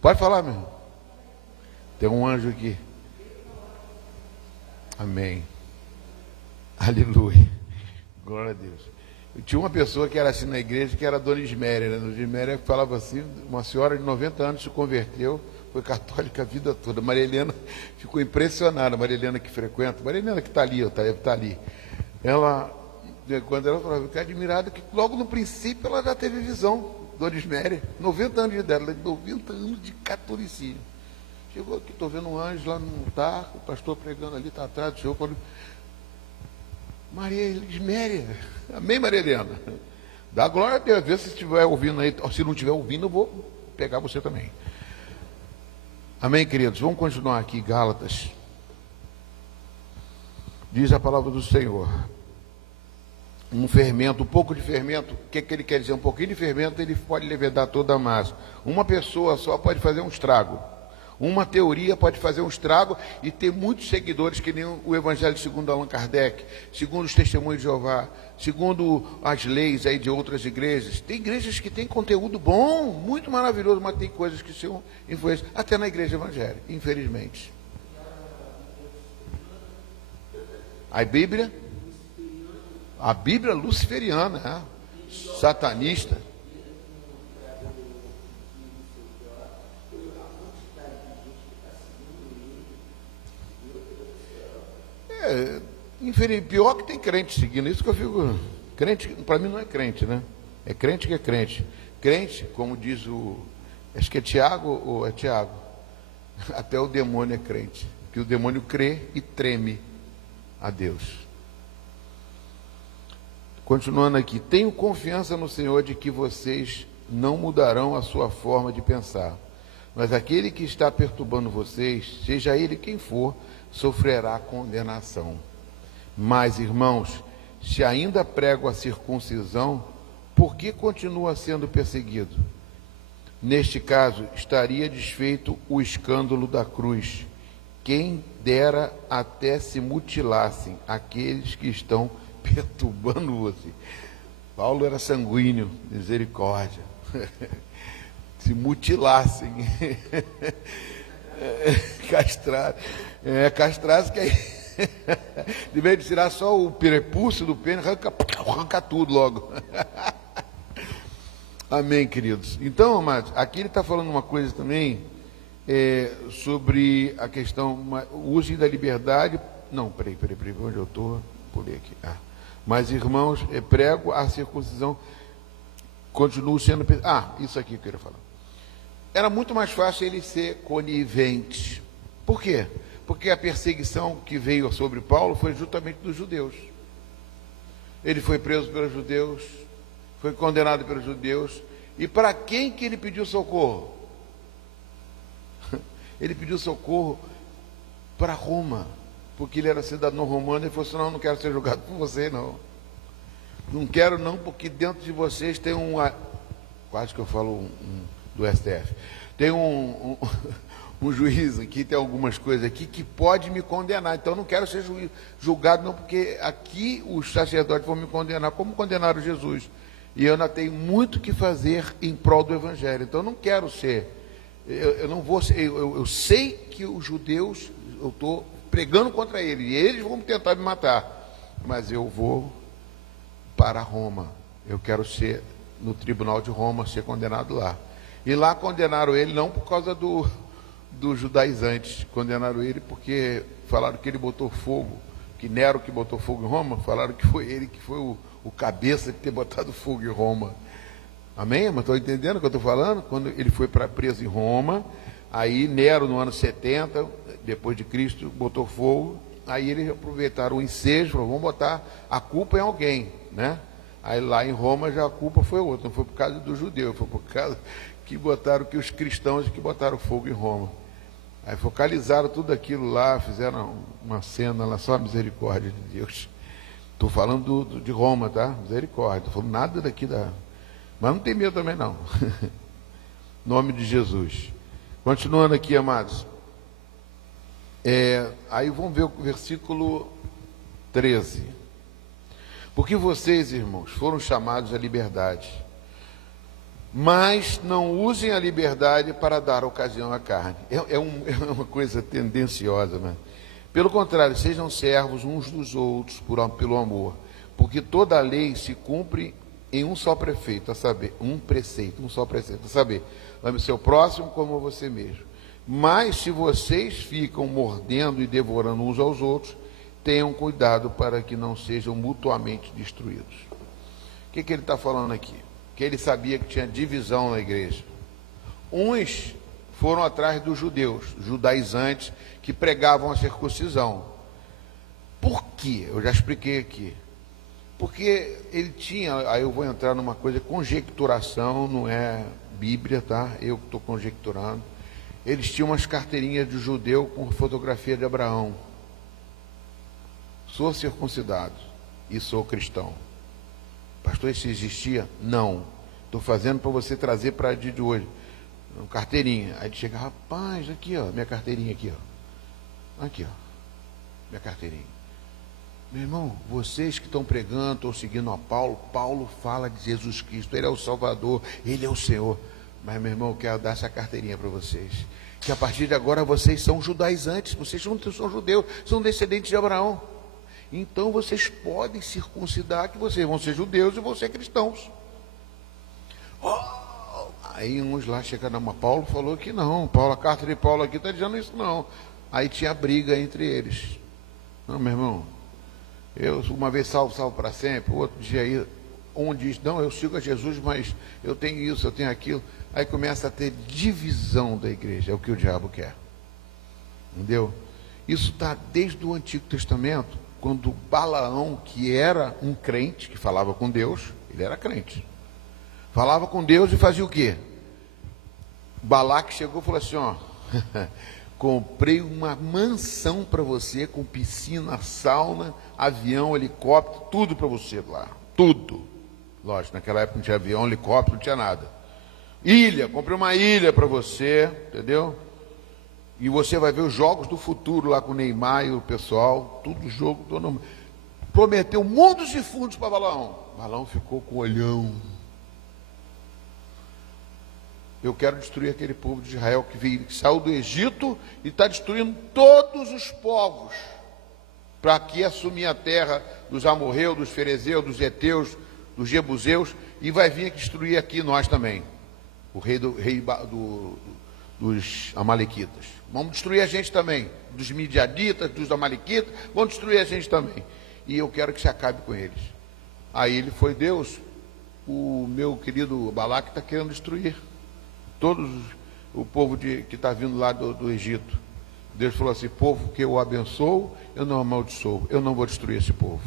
Pode falar, meu irmão. Tem um anjo aqui. Amém. Aleluia. Glória a Deus. Eu tinha uma pessoa que era assim na igreja, que era a Dona Isméria. Né? Dona Isméria falava assim, uma senhora de 90 anos se converteu, foi católica a vida toda. Maria Helena ficou impressionada, Maria Helena que frequenta, Maria Helena que está ali, deve estar ali. Ela, quando ela falava, fiquei admirada que logo no princípio ela já teve visão, Dona Isméria, 90 anos de idade, 90 anos de catolicismo. Chegou aqui, estou vendo um anjo lá no tarco, o pastor pregando ali, está atrás do senhor. Quando... Maria Isméria, amém, Maria Helena? Dá glória a Deus, vê se estiver ouvindo aí, se não estiver ouvindo, eu vou pegar você também. Amém, queridos? Vamos continuar aqui, Gálatas. Diz a palavra do Senhor. Um fermento, um pouco de fermento, o que ele quer dizer? Um pouquinho de fermento, ele pode levedar toda a massa. Uma pessoa só pode fazer um estrago. Uma teoria pode fazer um estrago e ter muitos seguidores, que nem o Evangelho segundo Allan Kardec, segundo os Testemunhos de Jeová, segundo as leis aí de outras igrejas. Tem igrejas que têm conteúdo bom, muito maravilhoso, mas tem coisas que são influências, até na igreja evangélica, infelizmente. A Bíblia luciferiana, satanista. Pior que tem crente seguindo isso, que eu fico. Crente, para mim não é crente, né? É crente que é crente. Crente, como diz acho que é Tiago ou é Tiago. Até o demônio é crente. Que o demônio crê e treme a Deus. Continuando aqui, tenho confiança no Senhor de que vocês não mudarão a sua forma de pensar. Mas aquele que está perturbando vocês, seja ele quem for, sofrerá condenação. Mas, irmãos, se ainda prego a circuncisão, por que continua sendo perseguido? Neste caso, estaria desfeito o escândalo da cruz. Quem dera até se mutilassem aqueles que estão perturbando você. Paulo era sanguíneo, misericórdia. Se mutilassem. Castrasse que aí, de vez de tirar só o prepúcio do pênis, arranca tudo logo. Amém, queridos. Então, amados, aqui ele está falando uma coisa também sobre a questão, o uso da liberdade. Não, peraí, onde eu estou? Pulei aqui. Mas, irmãos, prego a circuncisão, continuo sendo. Isso aqui que eu queria falar. Era muito mais fácil ele ser conivente. Por quê? Porque a perseguição que veio sobre Paulo foi justamente dos judeus. Ele foi preso pelos judeus, foi condenado pelos judeus. E para quem que ele pediu socorro? Ele pediu socorro para Roma, porque ele era cidadão romano. Ele falou assim, não quero ser julgado por você, não. Não quero não, porque dentro de vocês tem quase que eu falo do STF. Tem um juiz aqui, tem algumas coisas aqui que pode me condenar. Então, eu não quero ser julgado, não, porque aqui os sacerdotes vão me condenar, como condenaram Jesus. E eu ainda tenho muito que fazer em prol do Evangelho. Então, eu não quero ser. Eu não vou ser. Eu sei que os judeus, eu estou pregando contra eles, e eles vão tentar me matar. Mas eu vou para Roma. Eu quero ser no tribunal de Roma, ser condenado lá. E lá condenaram ele não por causa dos judaizantes, condenaram ele porque falaram que ele botou fogo, que Nero que botou fogo em Roma, falaram que foi ele que foi o cabeça de ter botado fogo em Roma. Amém? Mas estão entendendo o que eu estou falando? Quando ele foi preso em Roma, aí Nero, no ano 70, depois de Cristo, botou fogo, aí eles aproveitaram o ensejo, falaram, vamos botar a culpa em alguém, né? Aí lá em Roma já a culpa foi outra, não foi por causa do judeu, foi por causa que botaram, que os cristãos que botaram fogo em Roma. Aí focalizaram tudo aquilo lá, fizeram uma cena lá, só a misericórdia de Deus. Estou falando de Roma, tá? Misericórdia, estou falando nada daqui da... Mas não tem medo também não. Nome de Jesus. Continuando aqui, amados. Aí vamos ver o versículo 13. Porque vocês, irmãos, foram chamados à liberdade, mas não usem a liberdade para dar ocasião à carne. É uma coisa tendenciosa, né? Pelo contrário, sejam servos uns dos outros pelo amor, porque toda a lei se cumpre em um só preceito, a saber, ame o seu próximo como você mesmo. Mas se vocês ficam mordendo e devorando uns aos outros, tenham cuidado para que não sejam mutuamente destruídos. O que ele está falando aqui? Que ele sabia que tinha divisão na igreja. Uns foram atrás dos judeus, judaizantes, que pregavam a circuncisão. Por quê? Eu já expliquei aqui. Porque ele tinha, aí eu vou entrar numa coisa, conjecturação, não é Bíblia, tá? Eu estou conjecturando. Eles tinham umas carteirinhas de judeu com fotografia de Abraão. Sou circuncidado e sou cristão. Pastor, isso existia? Não. Estou fazendo para você trazer para a dia de hoje. Carteirinha. Aí ele chega, rapaz, aqui ó, minha carteirinha aqui ó. Aqui ó, minha carteirinha. Meu irmão, vocês que estão pregando, estão seguindo a Paulo, Paulo fala de Jesus Cristo, Ele é o Salvador, Ele é o Senhor. Mas, meu irmão, eu quero dar essa carteirinha para vocês. Que a partir de agora vocês são judaizantes, vocês não são judeus, são descendentes de Abraão. Então vocês podem circuncidar que vocês vão ser judeus e vão ser cristãos. Aí uns lá chegando, mas Paulo falou que não, a carta de Paulo aqui está dizendo isso não. Aí tinha briga entre eles. Não, meu irmão, eu uma vez salvo para sempre, outro dia aí, um diz, não, eu sigo a Jesus, mas eu tenho isso, eu tenho aquilo. Aí começa a ter divisão da igreja, é o que o diabo quer. Entendeu? Isso está desde o Antigo Testamento, quando Balaão, que era um crente, que falava com Deus, ele era crente. Falava com Deus e fazia o quê? Balaque chegou e falou assim, ó, comprei uma mansão para você, com piscina, sauna, avião, helicóptero, tudo para você lá, tudo. Lógico, naquela época não tinha avião, helicóptero, não tinha nada. Ilha, comprei uma ilha para você, entendeu? E você vai ver os jogos do futuro lá com o Neymar e o pessoal, tudo jogo, todo... prometeu mundos e fundos para Balaão. Balaão ficou com o olhão. Eu quero destruir aquele povo de Israel que saiu do Egito e está destruindo todos os povos para aqui assumir a terra dos amorreus, dos ferezeus, dos heteus, dos jebuseus, e vai vir destruir aqui nós também, o rei dos amalequitas. Vamos destruir a gente também, dos midianitas, dos amalequitas, vão destruir a gente também. E eu quero que se acabe com eles. Aí ele foi Deus, o meu querido Balaque está querendo destruir todos o povo que está vindo lá do Egito. Deus falou assim, povo que eu abençoo, eu não amaldiçoo, eu não vou destruir esse povo.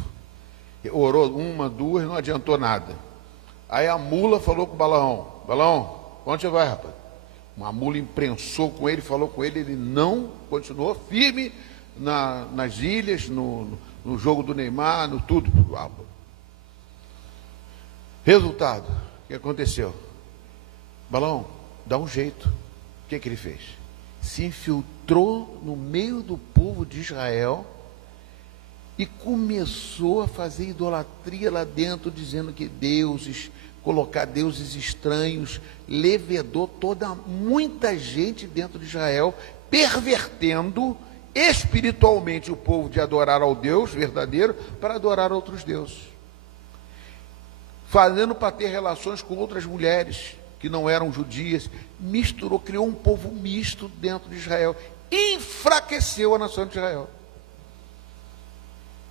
Orou uma, duas, não adiantou nada. Aí a mula falou com o Balaão, Balaão, onde você vai, rapaz? Uma mula imprensou com ele, falou com ele, ele não, continuou firme nas ilhas, no jogo do Neymar, no tudo. Resultado, o que aconteceu? Balaão, dá um jeito. O que ele fez? Se infiltrou no meio do povo de Israel e começou a fazer idolatria lá dentro, dizendo que colocar deuses estranhos, levedou muita gente dentro de Israel, pervertendo espiritualmente o povo de adorar ao Deus verdadeiro para adorar outros deuses, fazendo para ter relações com outras mulheres que não eram judias, criou um povo misto dentro de Israel, enfraqueceu a nação de Israel.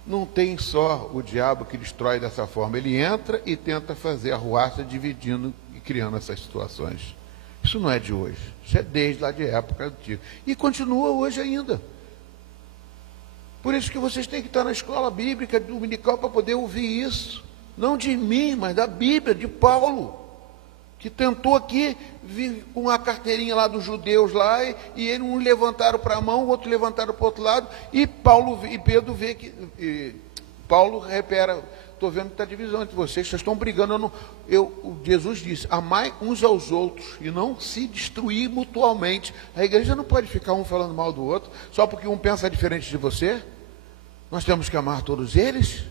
Não tem só o diabo que destrói dessa forma, ele entra e tenta fazer a arruaça, dividindo e criando essas situações. Isso não é de hoje, isso é desde lá de época antiga. E continua hoje ainda. Por isso que vocês têm que estar na escola bíblica dominical para poder ouvir isso. Não de mim, mas da Bíblia, de Paulo, que tentou aqui vir com a carteirinha lá dos judeus lá, e eles um levantaram para a mão, o outro levantaram para o outro lado, e Paulo e Pedro vê que Paulo repara, estou vendo que está divisão entre vocês estão brigando. Jesus disse, amai uns aos outros e não se destruir mutualmente. A igreja não pode ficar um falando mal do outro, só porque um pensa diferente de você. Nós temos que amar todos eles.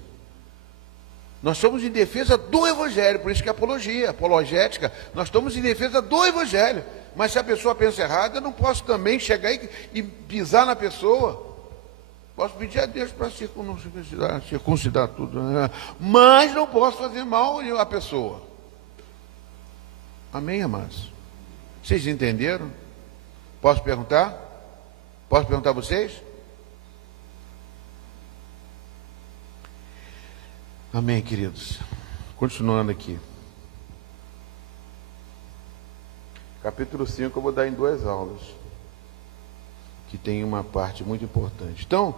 Nós estamos em defesa do Evangelho, por isso que é apologia, apologética. Nós estamos em defesa do Evangelho. Mas se a pessoa pensa errado, eu não posso também chegar e pisar na pessoa. Posso pedir a Deus para circuncidar tudo, né? Mas não posso fazer mal à pessoa. Amém, amados? Vocês entenderam? Posso perguntar? Posso perguntar a vocês? Amém, queridos. Continuando aqui. Capítulo 5 eu vou dar em 2 aulas, que tem uma parte muito importante. Então,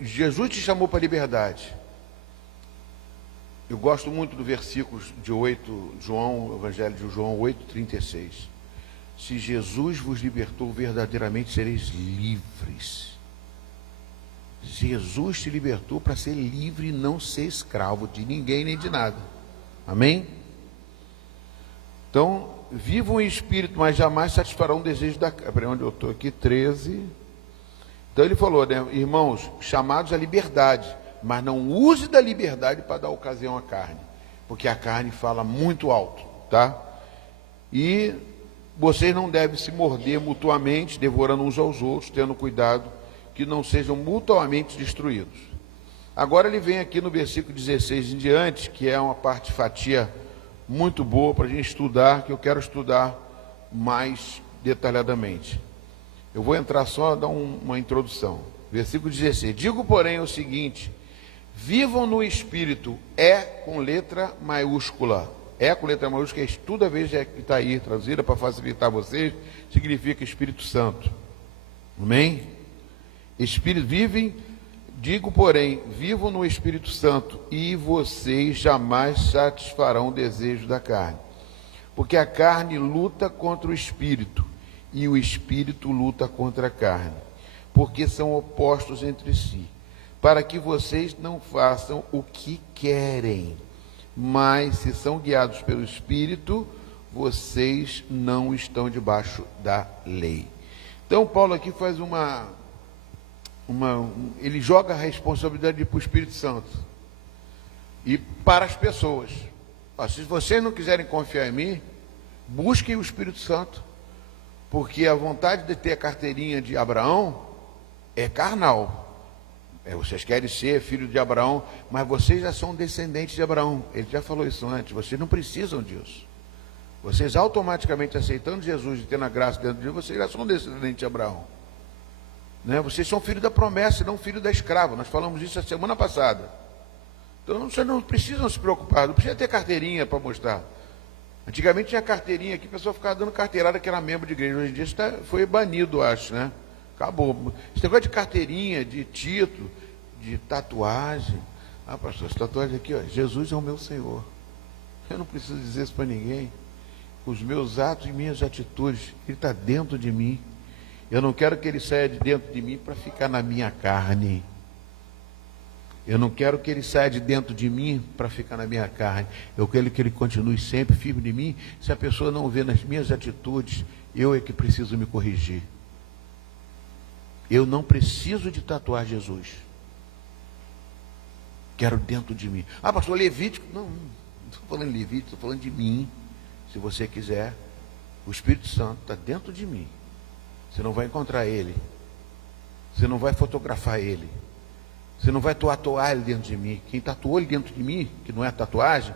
Jesus te chamou para a liberdade. Eu gosto muito do versículo de 8, João, Evangelho de João 8,36. Se Jesus vos libertou, verdadeiramente sereis livres. Jesus te libertou para ser livre e não ser escravo de ninguém nem de nada. Amém? Então, vivam em espírito, mas jamais satisfarão o desejo da carne. Peraí, onde eu estou aqui? 13. Então ele falou, né, irmãos, chamados à liberdade, mas não use da liberdade para dar ocasião à carne, porque a carne fala muito alto, tá? E vocês não devem se morder mutuamente, devorando uns aos outros, tendo cuidado que não sejam mutuamente destruídos. Agora ele vem aqui no versículo 16 em diante, que é uma parte fatia muito boa para a gente estudar, que eu quero estudar mais detalhadamente. Eu vou entrar só, dar uma introdução. Versículo 16. Digo, porém, o seguinte: vivam no Espírito, com letra maiúscula. Com letra maiúscula, toda vez que está aí traduzida para facilitar vocês, significa Espírito Santo. Amém? Espírito, digo, porém, vivam no Espírito Santo, e vocês jamais satisfarão o desejo da carne. Porque a carne luta contra o Espírito, e o Espírito luta contra a carne, porque são opostos entre si, para que vocês não façam o que querem. Mas, se são guiados pelo Espírito, vocês não estão debaixo da lei. Então, Paulo aqui faz ele joga a responsabilidade para o Espírito Santo e para as pessoas. Se vocês não quiserem confiar em mim, busquem o Espírito Santo, porque a vontade de ter a carteirinha de Abraão é carnal. Vocês querem ser filho de Abraão, mas vocês já são descendentes de Abraão. Ele já falou isso antes. Vocês não precisam disso. Vocês automaticamente aceitando Jesus e tendo a graça dentro de vocês já são descendentes de Abraão. Né? Vocês são filhos da promessa e não filhos da escrava. Nós falamos isso a semana passada. Então vocês não precisam se preocupar, não precisa ter carteirinha para mostrar. Antigamente tinha carteirinha aqui, a pessoa ficava dando carteirada que era membro de igreja. Hoje em dia isso foi banido, acho, né? Acabou. Esse negócio de carteirinha, de título, de tatuagem. Pastor, essa tatuagem aqui, ó, Jesus é o meu Senhor. Eu não preciso dizer isso para ninguém. Os meus atos e minhas atitudes, Ele está dentro de mim. Eu não quero que Ele saia de dentro de mim para ficar na minha carne. Eu não quero que Ele saia de dentro de mim para ficar na minha carne. Eu quero que Ele continue sempre firme de mim. Se a pessoa não vê nas minhas atitudes, eu é que preciso me corrigir. Eu não preciso de tatuar Jesus. Quero dentro de mim. Pastor, Levítico. Não estou falando de Levítico, estou falando de mim. Se você quiser, o Espírito Santo está dentro de mim. Você não vai encontrar Ele. Você não vai fotografar Ele. Você não vai tatuar Ele dentro de mim. Quem tatuou Ele dentro de mim, que não é tatuagem,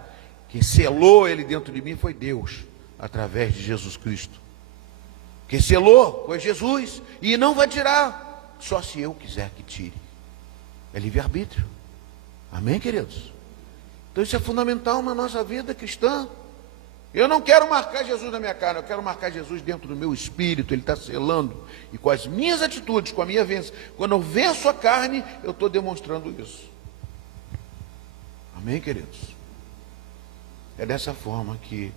quem selou Ele dentro de mim foi Deus, através de Jesus Cristo. Quem selou foi Jesus. E não vai tirar, só se eu quiser que tire. É livre-arbítrio. Amém, queridos? Então isso é fundamental na nossa vida cristã. Eu não quero marcar Jesus na minha carne, eu quero marcar Jesus dentro do meu espírito. Ele está selando. E com as minhas atitudes, com a minha vença, quando eu venço a carne, eu estou demonstrando isso. Amém, queridos? É dessa forma que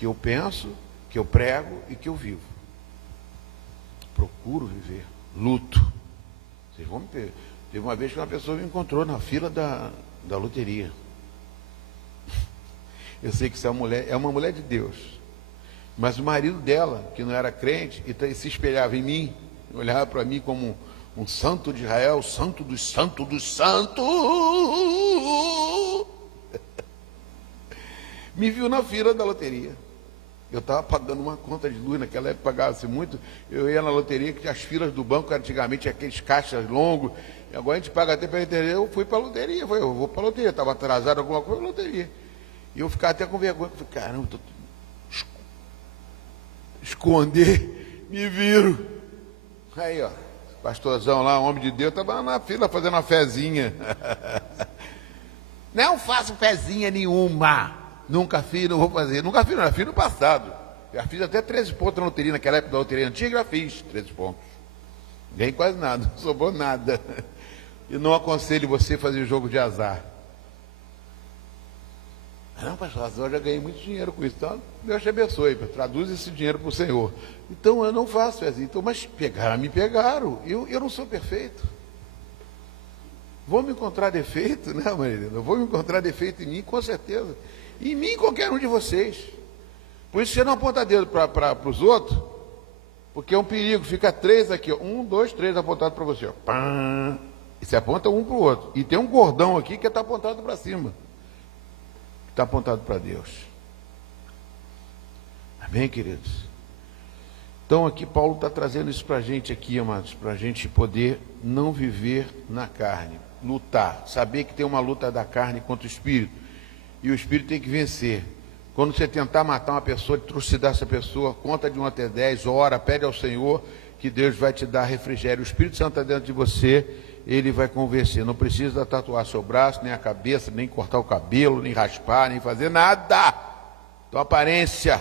eu penso, que eu prego e que eu vivo. Procuro viver. Luto. Vocês vão me ver. Teve uma vez que uma pessoa me encontrou na fila da loteria. Eu sei que essa mulher é uma mulher de Deus, mas o marido dela, que não era crente, e se espelhava em mim, olhava para mim como um santo de Israel, santo dos santos dos santos, me viu na fila da loteria. Eu estava pagando uma conta de luz, naquela época pagava-se muito. Eu ia na loteria, que as filas do banco antigamente aqueles caixas longos, e agora a gente paga até pela internet. Eu fui para a loteria, eu vou para a loteria, estava atrasado alguma coisa, loteria. E eu ficava até com vergonha, falei, caramba, esconder, me viro. Aí, ó, pastorzão lá, homem de Deus, estava na fila fazendo uma fezinha. Não faço fezinha nenhuma. Nunca fiz, não vou fazer. Nunca fiz, não, já fiz no passado. Já fiz até 13 pontos na loteria, naquela época da loteria antiga, já fiz 13 pontos. Ganhei quase nada, não sobrou nada. E não aconselho você a fazer jogo de azar. Não, pastor, eu já ganhei muito dinheiro com isso. Então, Deus te abençoe, traduz esse dinheiro para o Senhor. Então, eu não faço assim. Então, mas pegaram, me pegaram. Eu não sou perfeito. Vou me encontrar defeito, né, Maria? Eu vou me encontrar defeito em mim, com certeza. Em mim, qualquer um de vocês. Por isso, você não aponta dedo para os outros, porque é um perigo. Fica 3 aqui, ó. 1, 2, 3 apontado para você. Ó. Pã! E você aponta um para o outro. E tem um gordão aqui que está apontado para cima. Está apontado para Deus. Amém, queridos? Então aqui Paulo está trazendo isso para a gente aqui, amados, para a gente poder não viver na carne, lutar, saber que tem uma luta da carne contra o espírito, e o espírito tem que vencer. Quando você tentar matar uma pessoa, trucidar essa pessoa, conta de 1 até 10, ora, pede ao Senhor que Deus vai te dar refrigério. O Espírito Santo está dentro de você, ele vai convencer. Não precisa tatuar seu braço, nem a cabeça, nem cortar o cabelo, nem raspar, nem fazer nada. Tua aparência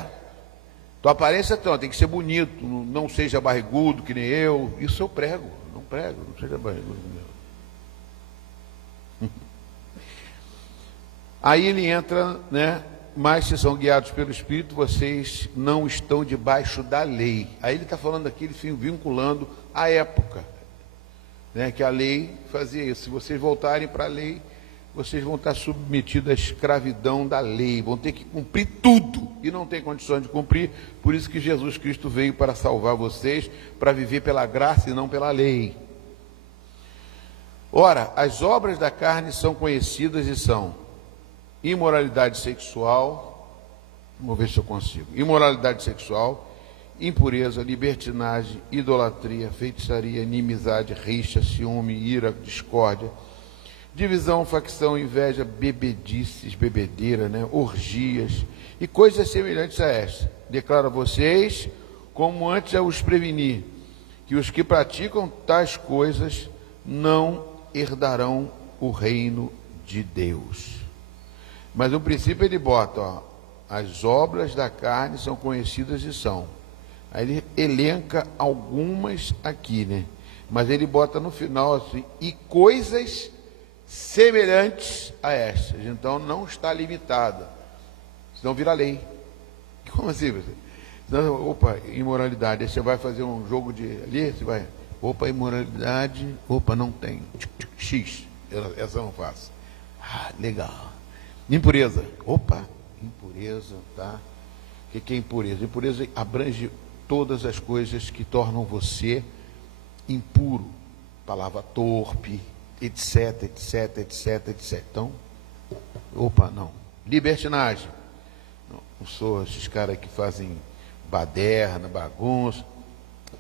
tem que ser bonito, não seja barrigudo que nem eu. Isso eu prego, não seja barrigudo. Aí ele entra, né? Mas se são guiados pelo Espírito, vocês não estão debaixo da lei. Aí ele está falando aqui, ele vinculando a época, né, que a lei fazia isso. Se vocês voltarem para a lei, vocês vão estar submetidos à escravidão da lei, vão ter que cumprir tudo, e não tem condições de cumprir. Por isso que Jesus Cristo veio para salvar vocês, para viver pela graça e não pela lei. Ora, as obras da carne são conhecidas e são imoralidade sexual, vamos ver se eu consigo, imoralidade sexual, impureza, libertinagem, idolatria, feitiçaria, inimizade, rixa, ciúme, ira, discórdia, divisão, facção, inveja, bebedices, bebedeira, né? Orgias e coisas semelhantes a esta. Declaro a vocês, como antes eu os preveni, que os que praticam tais coisas não herdarão o reino de Deus. Mas no princípio ele bota, ó, as obras da carne são conhecidas e são. Aí ele elenca algumas aqui, né? Mas ele bota no final assim, e coisas semelhantes a estas. Então não está limitada. Senão vira lei. Como assim, você? Senão, opa, imoralidade. Aí você vai fazer um jogo de ali, você vai. Opa, imoralidade. Opa, não tem. X. Essa eu não faço. Ah, legal. Impureza. Opa, impureza, tá? O que é impureza? Impureza abrange todas as coisas que tornam você impuro. Palavra torpe, etc, etc, etc, etc. Então, opa, não. Libertinagem. Não sou esses caras que fazem baderna, bagunça.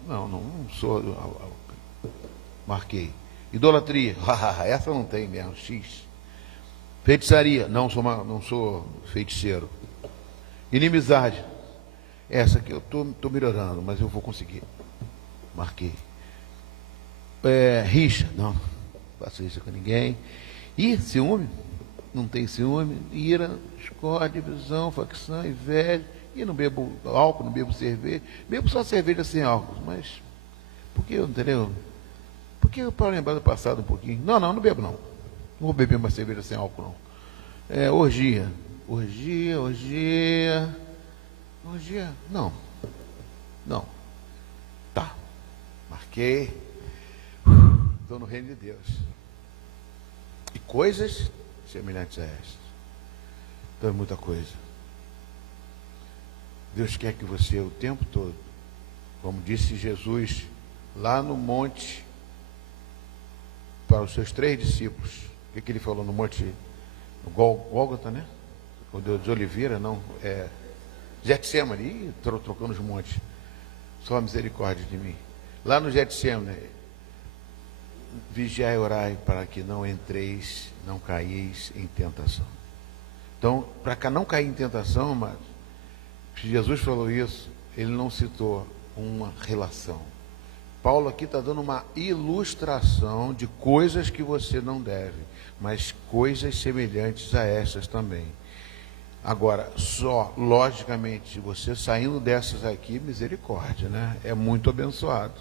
Não sou. Marquei. Idolatria. Essa não tem mesmo, X. Feitiçaria, não sou feiticeiro. Inimizade, essa aqui eu estou melhorando, mas eu vou conseguir. Marquei. Rixa, não faço isso com ninguém. E ciúme, não tem ciúme, ira, discórdia, divisão, facção, inveja. E não bebo álcool, não bebo cerveja. Bebo só cerveja sem álcool. Mas, por que, entendeu? Porque para lembrar do passado um pouquinho. Não bebo não. Não vou beber uma cerveja sem álcool, não. Orgia. Orgia. Não. Tá. Marquei. Estou no reino de Deus. E coisas semelhantes a estas. Então é muita coisa. Deus quer que você o tempo todo, como disse Jesus lá no monte, para os seus 3 discípulos, o que ele falou no monte Gólgota, né? O Deus de Oliveira, não, Getsemane, trocando os montes, só misericórdia de mim. Lá no Getsemane, vigiai e orai para que não entreis, não caíeis em tentação. Então, para não cair em tentação, mas se Jesus falou isso, ele não citou uma relação. Paulo aqui está dando uma ilustração de coisas que você não deve, mas coisas semelhantes a essas também. Agora, só, logicamente, você saindo dessas aqui, misericórdia, né? É muito abençoado.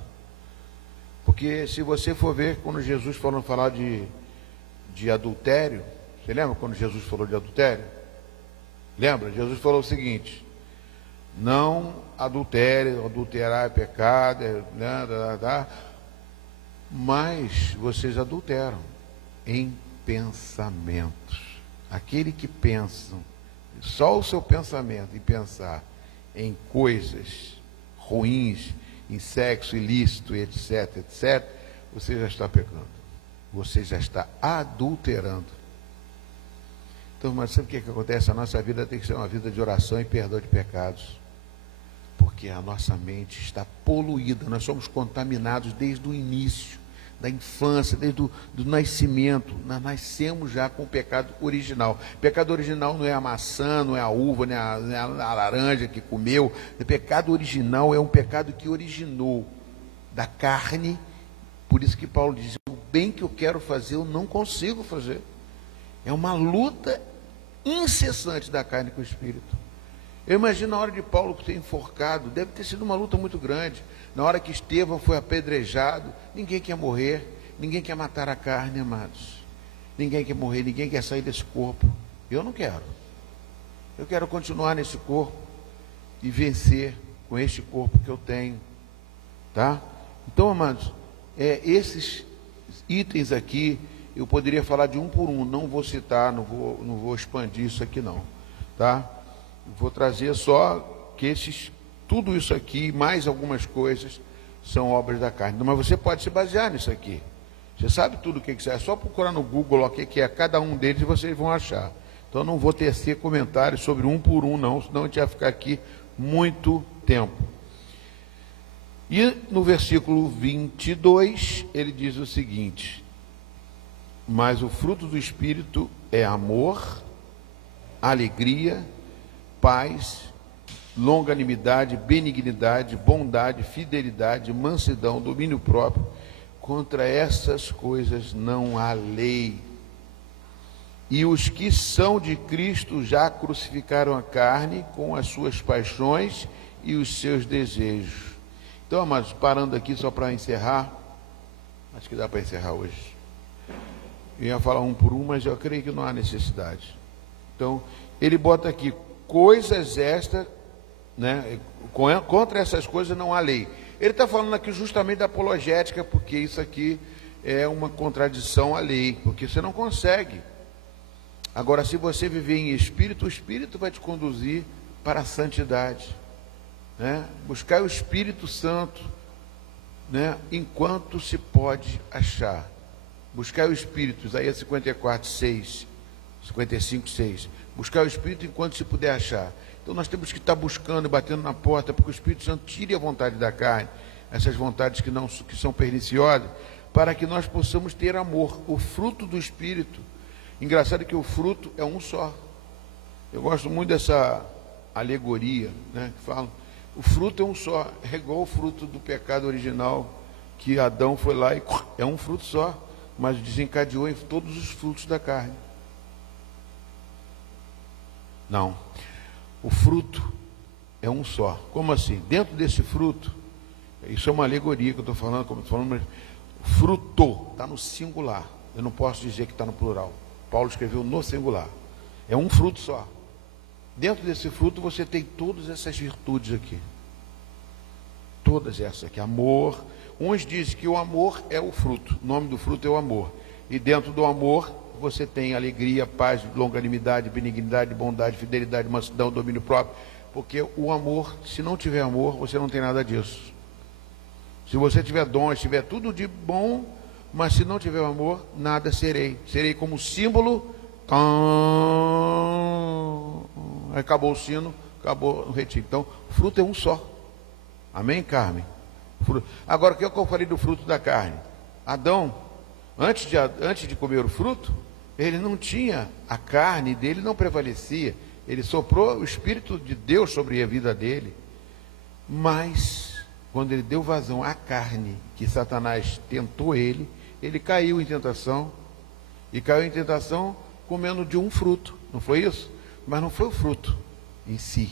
Porque se você for ver, quando Jesus falou falar de adultério, você lembra quando Jesus falou de adultério? Lembra? Jesus falou o seguinte: não adultere, adulterar é pecado, mas vocês adulteram em pensamentos. Aquele que pensa, só o seu pensamento em pensar em coisas ruins, em sexo ilícito, etc, você já está pecando. Você já está adulterando. Então, mas sabe o que acontece? A nossa vida tem que ser uma vida de oração e perdão de pecados. Porque a nossa mente está poluída, nós somos contaminados desde o início, da infância, desde o nascimento. Nós nascemos já com o pecado original. O pecado original não é a maçã, não é a uva, não é a laranja que comeu. O pecado original é um pecado que originou da carne. Por isso que Paulo diz: o bem que eu quero fazer, eu não consigo fazer. É uma luta incessante da carne com o espírito. Eu imagino a hora de Paulo ser enforcado, deve ter sido uma luta muito grande. Na hora que Estevão foi apedrejado, ninguém quer morrer, ninguém quer matar a carne, amados. Ninguém quer morrer, ninguém quer sair desse corpo. Eu não quero. Eu quero continuar nesse corpo e vencer com este corpo que eu tenho. Tá? Então, amados, esses itens aqui, eu poderia falar de um por um, não vou citar, não vou expandir isso aqui não. Tá? Vou trazer só que tudo isso aqui, mais algumas coisas, são obras da carne. Mas você pode se basear nisso aqui. Você sabe tudo o que é. É só procurar no Google o que é cada um deles e vocês vão achar. Então não vou tecer comentários sobre um por um não, senão a gente vai ficar aqui muito tempo. E no versículo 22, ele diz o seguinte: mas o fruto do Espírito é amor, alegria, paz, longanimidade, benignidade, bondade, fidelidade, mansidão, domínio próprio. Contra essas coisas não há lei. E os que são de Cristo já crucificaram a carne com as suas paixões e os seus desejos. Então, amados, parando aqui só para encerrar, acho que dá para encerrar hoje. Eu ia falar um por um, mas eu creio que não há necessidade. Então, ele bota aqui: coisas estas, né? Contra essas coisas não há lei. Ele está falando aqui justamente da apologética, porque isso aqui é uma contradição à lei, porque você não consegue. Agora, se você viver em espírito, o Espírito vai te conduzir para a santidade, né? Buscar o Espírito Santo, né? Enquanto se pode achar. Buscar o Espírito, Isaías 54, 6, 55, 6. Buscar o Espírito enquanto se puder achar. Então nós temos que estar buscando e batendo na porta, porque o Espírito Santo tire a vontade da carne, essas vontades que são perniciosas, para que nós possamos ter amor, o fruto do Espírito. Engraçado que o fruto é um só. Eu gosto muito dessa alegoria, né, que falam, o fruto é um só, é igual o fruto do pecado original, que Adão foi lá e é um fruto só, mas desencadeou em todos os frutos da carne. Não. O fruto é um só. Como assim? Dentro desse fruto, isso é uma alegoria que eu estou falando, como estou falando, mas fruto está no singular. Eu não posso dizer que está no plural. Paulo escreveu no singular. É um fruto só. Dentro desse fruto você tem todas essas virtudes aqui. Todas essas aqui. Amor. Uns dizem que o amor é o fruto. O nome do fruto é o amor. E dentro do amor você tem alegria, paz, longanimidade, benignidade, bondade, fidelidade, mansidão, domínio próprio. Porque o amor, se não tiver amor, você não tem nada disso. Se você tiver dons, tiver tudo de bom, mas se não tiver amor, nada serei. Serei como símbolo. Acabou o sino, acabou o retiro. Então, o fruto é um só. Amém, Carmen? Agora, o que eu falei do fruto da carne? Adão, antes de comer o fruto, ele não tinha, a carne dele não prevalecia. Ele soprou o Espírito de Deus sobre a vida dele. Mas, quando ele deu vazão à carne, que Satanás tentou ele caiu em tentação. E caiu em tentação comendo de um fruto. Não foi isso? Mas não foi o fruto em si.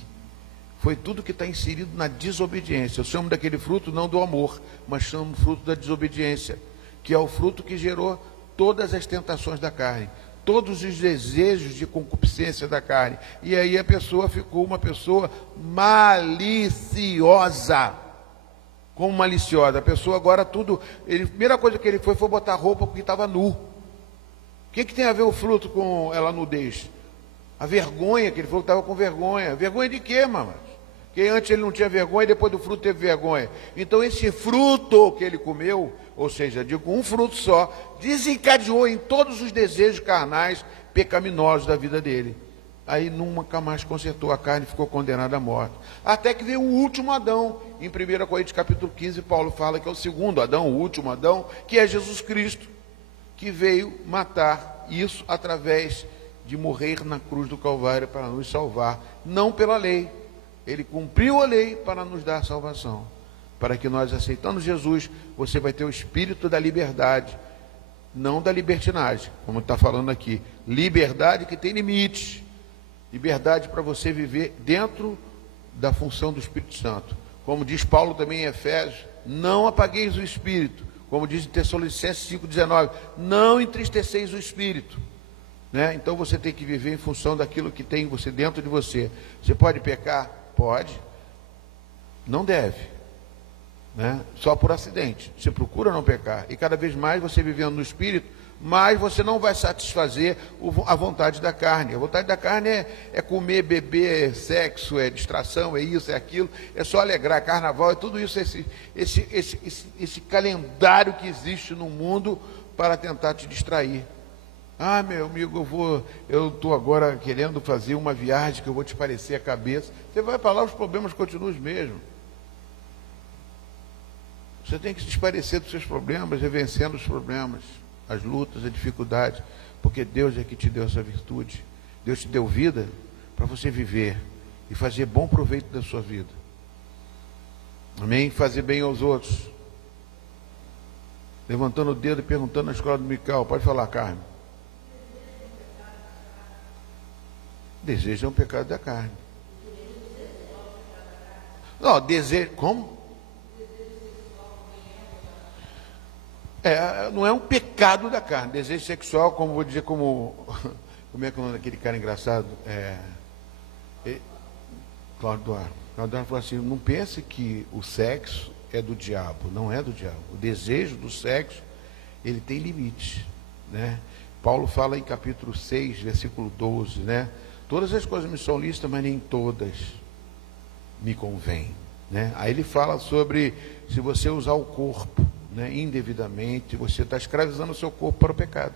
Foi tudo que está inserido na desobediência. Eu chamo daquele fruto não do amor, mas chamo o fruto da desobediência, que é o fruto que gerou todas as tentações da carne, todos os desejos de concupiscência da carne. E aí a pessoa ficou uma pessoa maliciosa. Como maliciosa. A pessoa agora a primeira coisa que ele foi botar roupa porque estava nu. O que tem a ver o fruto com ela nudez? A vergonha, que ele falou que estava com vergonha. Vergonha de quê, mamãe? Que antes ele não tinha vergonha e depois do fruto teve vergonha. Então esse fruto que ele comeu, ou seja, digo, um fruto só, desencadeou em todos os desejos carnais pecaminosos da vida dele. Aí nunca mais consertou a carne e ficou condenado à morte. Até que veio o último Adão. Em 1 Coríntios capítulo 15, Paulo fala que é o segundo Adão, o último Adão, que é Jesus Cristo, que veio matar isso através de morrer na cruz do Calvário para nos salvar, não pela lei. Ele cumpriu a lei para nos dar salvação. Para que nós, aceitando Jesus, você vai ter o espírito da liberdade, não da libertinagem, como está falando aqui. Liberdade que tem limites. Liberdade para você viver dentro da função do Espírito Santo. Como diz Paulo também em Efésios, não apagueis o Espírito. Como diz em Tessalonicenses 5,19, não entristeceis o Espírito. Né? Então você tem que viver em função daquilo que tem você dentro de você. Você pode pecar? Pode. Não deve. Né? Só por acidente. Você procura não pecar. E cada vez mais você vivendo no Espírito, mais você não vai satisfazer a vontade da carne. A vontade da carne é comer, beber, é sexo, é distração, é isso, é aquilo. É só alegrar. Carnaval, é tudo isso, esse calendário que existe no mundo para tentar te distrair. Ah, meu amigo, eu estou agora querendo fazer uma viagem que eu vou te parecer a cabeça. Você vai para lá, os problemas continuam os mesmos. Você tem que se desparecer dos seus problemas, vencendo os problemas, as lutas, as dificuldades, porque Deus é que te deu essa virtude. Deus te deu vida para você viver e fazer bom proveito da sua vida. Amém? Fazer bem aos outros. Levantando o dedo e perguntando na escola dominical. Pode falar, Carmen. Desejo é um pecado da carne. Não, desejo. Como? Não é um pecado da carne. Desejo sexual, como vou dizer, como é que é o nome daquele cara engraçado? Cláudio Duarte. Cláudio Duarte falou assim: não pense que o sexo é do diabo. Não é do diabo. O desejo do sexo, ele tem limites, né? Paulo fala em capítulo 6, versículo 12, né? Todas as coisas me são lícitas, mas nem todas me convêm, né? Aí ele fala sobre se você usar o corpo, né, indevidamente, você está escravizando o seu corpo para o pecado.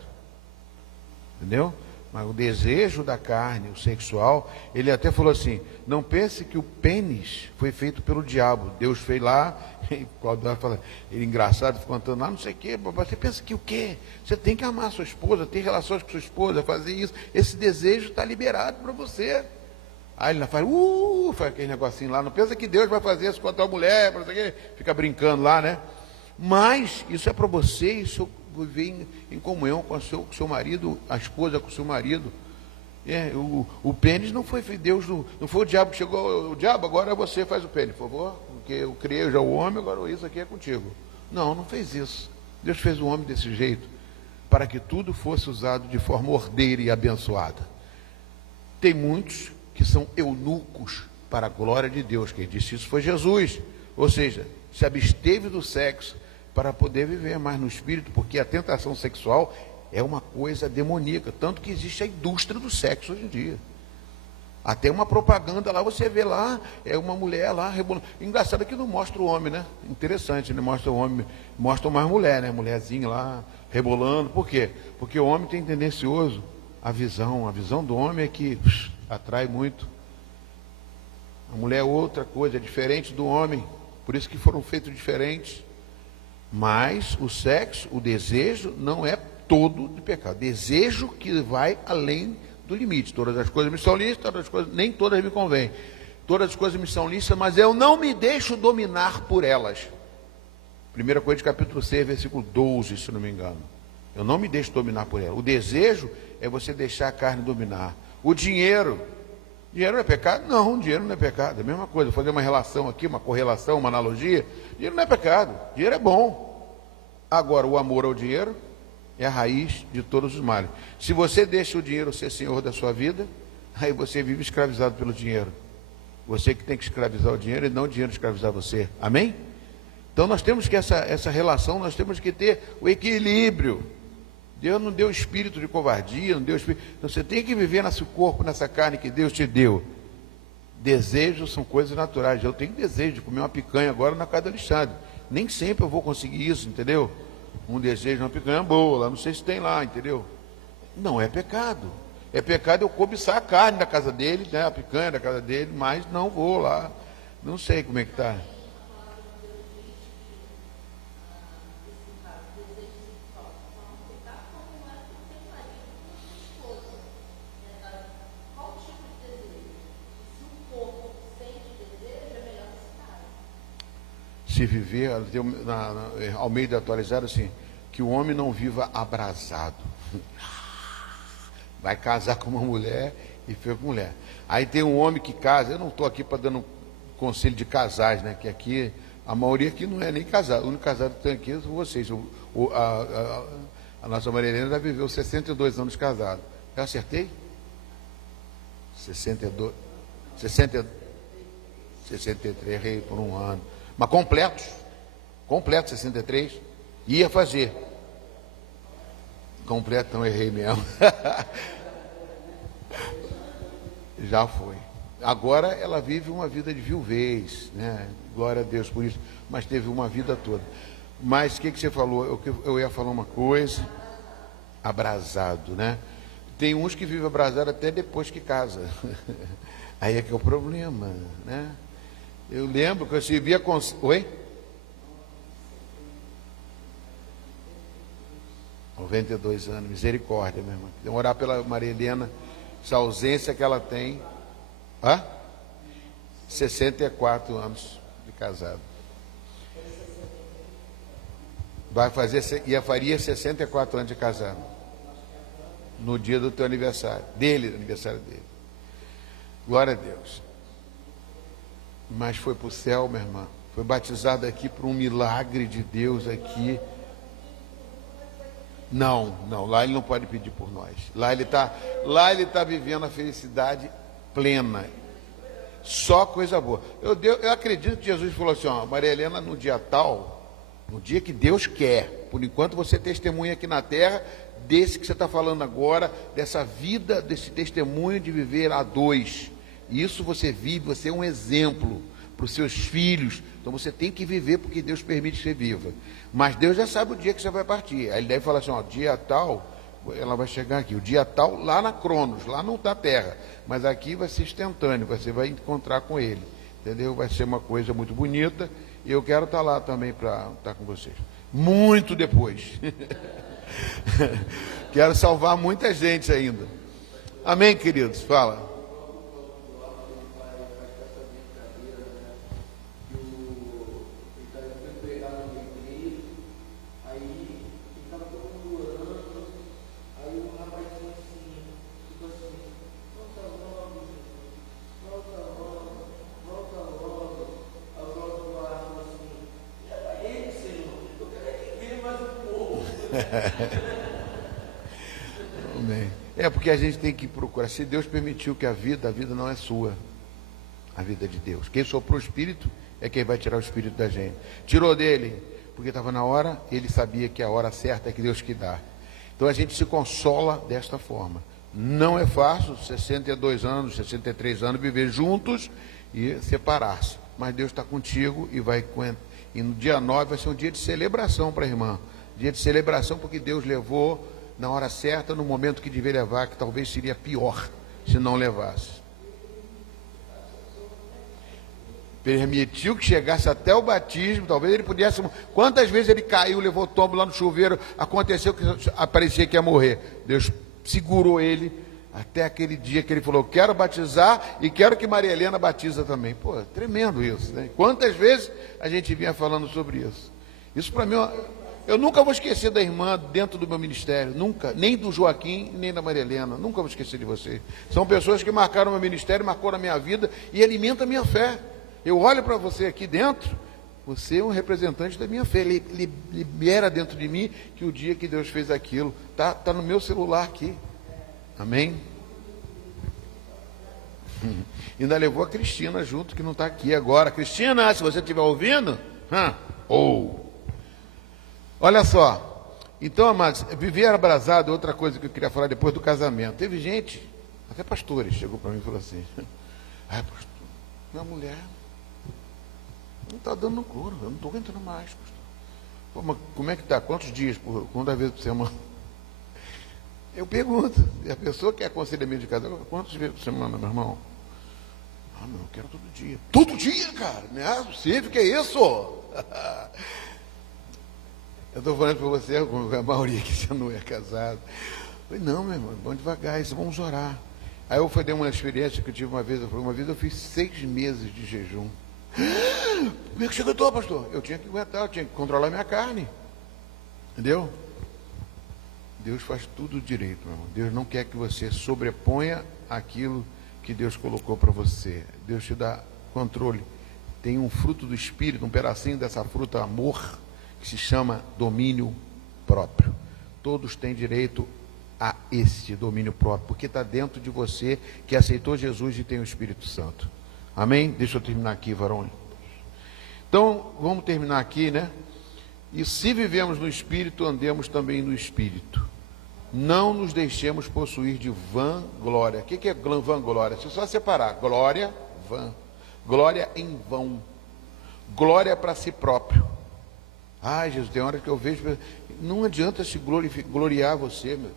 Entendeu? Mas o desejo da carne, o sexual, ele até falou assim: não pense que o pênis foi feito pelo diabo. Deus fez lá, e Cláudio fala, ele engraçado, ficou cantando lá, não sei o quê. Você pensa que o quê? Você tem que amar a sua esposa, ter relações com sua esposa, fazer isso. Esse desejo está liberado para você. Aí ele faz aquele negocinho lá. Não pensa que Deus vai fazer isso com a tua mulher, não sei o quê. Fica brincando lá, né? Mas isso é para você, isso viver em comunhão com o seu marido, a esposa com o seu marido. O pênis não foi Deus, não foi o diabo que chegou, o diabo, agora você faz o pênis, por favor, porque eu criei já o homem, agora isso aqui é contigo. Não, não fez isso. Deus fez o homem desse jeito, para que tudo fosse usado de forma ordeira e abençoada. Tem muitos que são eunucos para a glória de Deus. Quem disse isso foi Jesus. Ou seja, se absteve do sexo para poder viver mais no espírito, porque a tentação sexual é uma coisa demoníaca, tanto que existe a indústria do sexo hoje em dia. Até uma propaganda lá, você vê lá, é uma mulher lá rebolando. Engraçado que não mostra o homem, né? Interessante, né? Mostra o homem, mostra mais mulher, né? Mulherzinha lá rebolando. Por quê? Porque o homem tem tendencioso a visão do homem é que atrai muito. A mulher é outra coisa, é diferente do homem, por isso que foram feitos diferentes. Mas o sexo, o desejo, não é todo de pecado. Desejo que vai além do limite. Todas as coisas me são lícitas, todas as coisas, nem todas me convêm. Todas as coisas me são lícitas, mas eu não me deixo dominar por elas. 1 Coríntios capítulo 6, versículo 12, se não me engano. Eu não me deixo dominar por ela. O desejo é você deixar a carne dominar. O dinheiro não é pecado? Não, dinheiro não é pecado. É a mesma coisa, fazer uma relação aqui, uma correlação, uma analogia. Dinheiro não é pecado, dinheiro é bom. Agora, o amor ao dinheiro é a raiz de todos os males. Se você deixa o dinheiro ser senhor da sua vida, aí você vive escravizado pelo dinheiro. Você que tem que escravizar o dinheiro e não o dinheiro escravizar você. Amém? Então nós temos que essa relação, nós temos que ter o equilíbrio. Deus não deu espírito de covardia, não deu espírito. Então, você tem que viver nesse corpo, nessa carne que Deus te deu. Desejos são coisas naturais. Eu tenho desejo de comer uma picanha agora na casa do Alexandre. Nem sempre eu vou conseguir isso, entendeu? Um desejo de uma picanha boa, lá não sei se tem lá, entendeu? Não é pecado. É pecado eu cobiçar a carne da casa dele, né, a picanha da casa dele, mas não vou lá. Não sei como é que está. Se viver, ao meio da atualizada, assim, que o homem não viva abrasado. Vai casar com uma mulher e fica com mulher. Aí tem um homem que casa, eu não estou aqui para dando conselho de casais, né? Que aqui, a maioria aqui não é nem casado. O único casado que tem aqui são vocês. A nossa Maria Helena já viveu 62 anos casado. Eu acertei? 62, 63, errei por um ano. Mas completo 63, ia fazer. Completo, não errei mesmo. Já foi. Agora ela vive uma vida de viuvez, né? Glória a Deus por isso, mas teve uma vida toda. Mas o que você falou? Eu ia falar uma coisa, abrasado, né? Tem uns que vivem abrasado até depois que casa. Aí é que é o problema, né? Eu lembro que eu servia com... Oi? 92 anos, misericórdia, minha irmã. Então, orar pela Maria Helena, essa ausência que ela tem. 64 anos de casado. Faria 64 anos de casado. No dia do teu aniversário. Aniversário dele. Glória a Deus. Mas foi para o céu, minha irmã. Foi batizado aqui por um milagre de Deus aqui. Não, lá ele não pode pedir por nós. Lá ele está vivendo a felicidade plena. Só coisa boa. Eu acredito que Jesus falou assim, Maria Helena, no dia tal, no dia que Deus quer, por enquanto você testemunha aqui na terra, desse que você está falando agora, dessa vida, desse testemunho de viver a dois. Isso você vive, você é um exemplo para os seus filhos. Então você tem que viver porque Deus permite que você viva. Mas Deus já sabe o dia que você vai partir. Aí ele deve falar assim, dia tal, ela vai chegar aqui. O dia tal, lá na Cronos, lá não está terra. Mas aqui vai ser instantâneo, você vai encontrar com ele. Entendeu? Vai ser uma coisa muito bonita. E eu quero estar lá também para estar com vocês. Muito depois. Quero salvar muita gente ainda. Amém, queridos? Fala. Amém. É porque a gente tem que procurar. Se Deus permitiu que a vida não é sua, a vida é de Deus. Quem soprou o Espírito é quem vai tirar o Espírito da gente. Tirou dele, porque estava na hora, ele sabia que a hora certa é que Deus que dá. Então a gente se consola desta forma. Não é fácil, 62 anos, 63 anos, viver juntos e separar-se. Mas Deus está contigo e vai. E no dia 9 vai ser um dia de celebração para a irmã. Dia de celebração porque Deus levou na hora certa, no momento que devia levar, que talvez seria pior se não levasse. Permitiu que chegasse até o batismo, talvez ele pudesse. Quantas vezes ele caiu, levou tombo lá no chuveiro, aconteceu que parecia que ia morrer. Deus segurou ele até aquele dia que ele falou: quero batizar e quero que Maria Helena batiza também. Pô, tremendo isso, né? Quantas vezes a gente vinha falando sobre isso? Isso para mim, eu nunca vou esquecer da irmã dentro do meu ministério, nunca, nem do Joaquim, nem da Maria Helena, nunca vou esquecer de vocês. São pessoas que marcaram meu ministério, marcou a minha vida e alimentam a minha fé. Eu olho para você aqui dentro, você é um representante da minha fé, libera dentro de mim que o dia que Deus fez aquilo, tá no meu celular aqui, amém? Ainda levou a Cristina junto, que não está aqui agora. Cristina, se você estiver ouvindo, olha só, então, amados, viver abrasado é outra coisa que eu queria falar depois do casamento. Teve gente, até pastores, chegou para mim e falou assim: pastor, minha mulher não está dando couro, eu não estou aguentando mais, pastor. Pô, mas como é que está? Quantos dias? Quantas vezes por semana? Eu pergunto, e a pessoa que é aconselhamento de casal, quantas vezes por semana, meu irmão? Não, eu quero todo dia. Todo dia, cara? Não é possível, que é isso? Eu estou falando para você, com a maioria que você não é casado. Eu falei: não, meu irmão, vamos devagar, isso, vamos orar. Aí eu fui dar uma experiência que eu tive uma vez eu fiz 6 meses de jejum. Como é que você aguentou, pastor? Eu tinha que aguentar, eu tinha que controlar minha carne. Entendeu? Deus faz tudo direito, meu irmão. Deus não quer que você sobreponha aquilo que Deus colocou para você. Deus te dá controle. Tem um fruto do Espírito, um pedacinho dessa fruta, amor, que se chama domínio próprio. Todos têm direito a esse domínio próprio, porque está dentro de você, que aceitou Jesus e tem o Espírito Santo. Amém? Deixa eu terminar aqui, varão. Então, vamos terminar aqui, né? E se vivemos no Espírito, andemos também no Espírito. Não nos deixemos possuir de vanglória. O que é vanglória? Se só separar, glória, vã. Glória em vão. Glória para si próprio. Ai, Jesus, tem hora que eu vejo... Não adianta se gloriar você, meu Deus.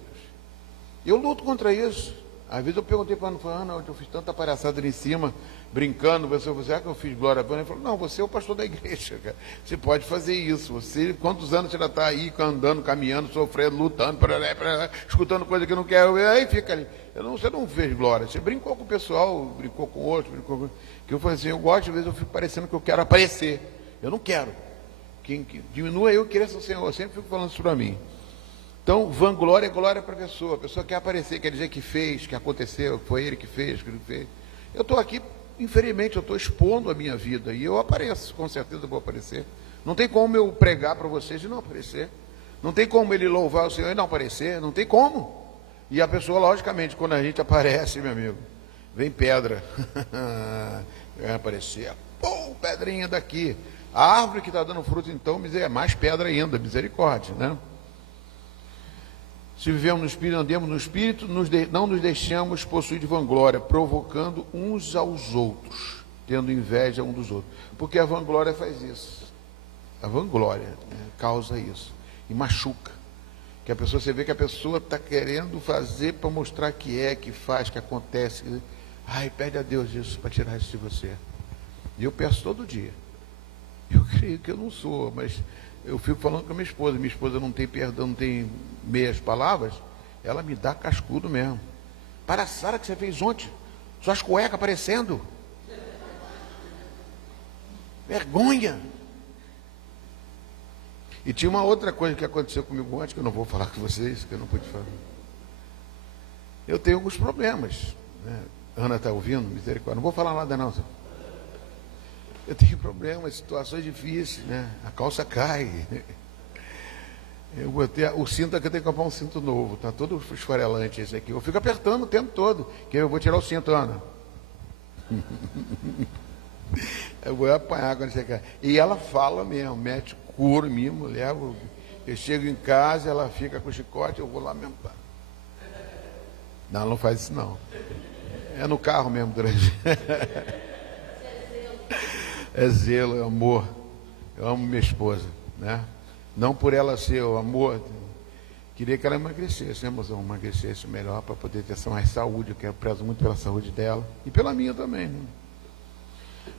Eu luto contra isso. Às vezes eu perguntei para Ana, eu fiz tanta palhaçada ali em cima, brincando, você que eu fiz glória a Deus? Ele falou: não, você é o pastor da igreja, cara. Você pode fazer isso. Você, quantos anos você já está aí, andando, caminhando, sofrendo, lutando, escutando coisa que não quer, aí fica ali. Você não fez glória, você brincou com o pessoal, brincou com outro, que eu falei assim: eu gosto, às vezes eu fico parecendo que eu quero aparecer. Eu não quero. Quem diminua eu, cresça o Senhor. Eu sempre fico falando isso para mim. Então, vanglória é glória para a pessoa. A pessoa quer aparecer, quer dizer que fez, que aconteceu, que foi ele que fez, que ele fez. Eu estou aqui, infelizmente, eu estou expondo a minha vida. E eu apareço, com certeza eu vou aparecer. Não tem como eu pregar para vocês e não aparecer. Não tem como ele louvar o Senhor e não aparecer. Não tem como. E a pessoa, logicamente, quando a gente aparece, meu amigo, vem pedra. Vai aparecer. Pô, pedrinha daqui. A árvore que está dando fruto, então, é mais pedra ainda. Misericórdia, né? Se vivemos no Espírito, andemos no Espírito, não nos deixamos possuir de vanglória, provocando uns aos outros, tendo inveja um dos outros. Porque a vanglória faz isso. A vanglória, né, causa isso. E machuca. Que a pessoa, você vê que a pessoa está querendo fazer para mostrar que faz, que acontece. Ai, pede a Deus isso para tirar isso de você. E eu peço todo dia. Eu creio que eu não sou, mas... eu fico falando com a minha esposa não tem perdão, não tem meias palavras, ela me dá cascudo mesmo. Palhaçada que você fez ontem, suas cuecas aparecendo. Vergonha. E tinha uma outra coisa que aconteceu comigo ontem, que eu não vou falar com vocês, que eu não pude falar. Eu tenho alguns problemas, né? Ana está ouvindo? Misericórdia. Não vou falar nada não, senhor. Eu tenho problemas, situações difíceis, né? A calça cai. Eu botei o cinto aqui, eu tenho que comprar um cinto novo, tá todo esfarelante esse aqui. Eu fico apertando o tempo todo, que eu vou tirar o cinto, Ana. Eu vou apanhar quando você quer. E ela fala mesmo, mete couro em mim, mulher. Eu chego em casa, ela fica com o chicote, eu vou lá mesmo. Não, não faz isso não. É no carro mesmo, durante. É zelo, é amor. Eu amo minha esposa, né? Não por ela ser o amor. Queria que ela emagrecesse, né, mozão? Emagrecesse melhor para poder ter mais saúde. Eu prezo muito pela saúde dela e pela minha também, né?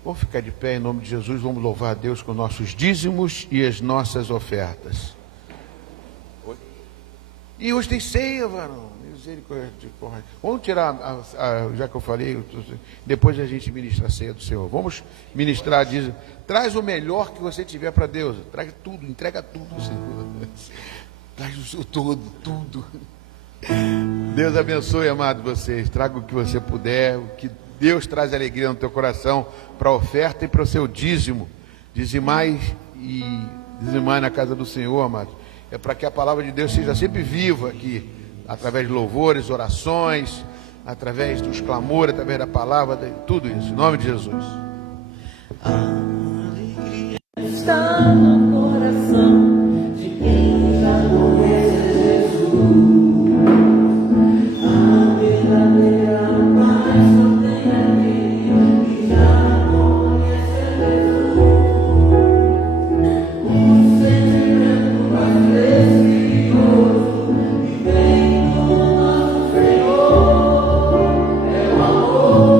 Vamos ficar de pé em nome de Jesus. Vamos louvar a Deus com nossos dízimos e as nossas ofertas. E hoje tem ceia, varão. Misericórdia. Vamos tirar, já que eu falei, depois a gente ministra a ceia do Senhor. Vamos ministrar, diz, traz o melhor que você tiver para Deus. Traz tudo, entrega tudo, Senhor. Traz o seu todo, tudo. Deus abençoe, amado, vocês. Traga o que você puder, o que Deus traz alegria no teu coração para a oferta e para o seu dízimo. Dizimai na casa do Senhor, amado. É para que a palavra de Deus seja sempre viva aqui, através de louvores, orações, através dos clamores, através da palavra, de tudo isso, em nome de Jesus. A alegria está no coração de quem já conhece Jesus. A verdadeira paz só tem aquele que já conhece Jesus. O sentimento mais precioso que vem do nosso Senhor é o amor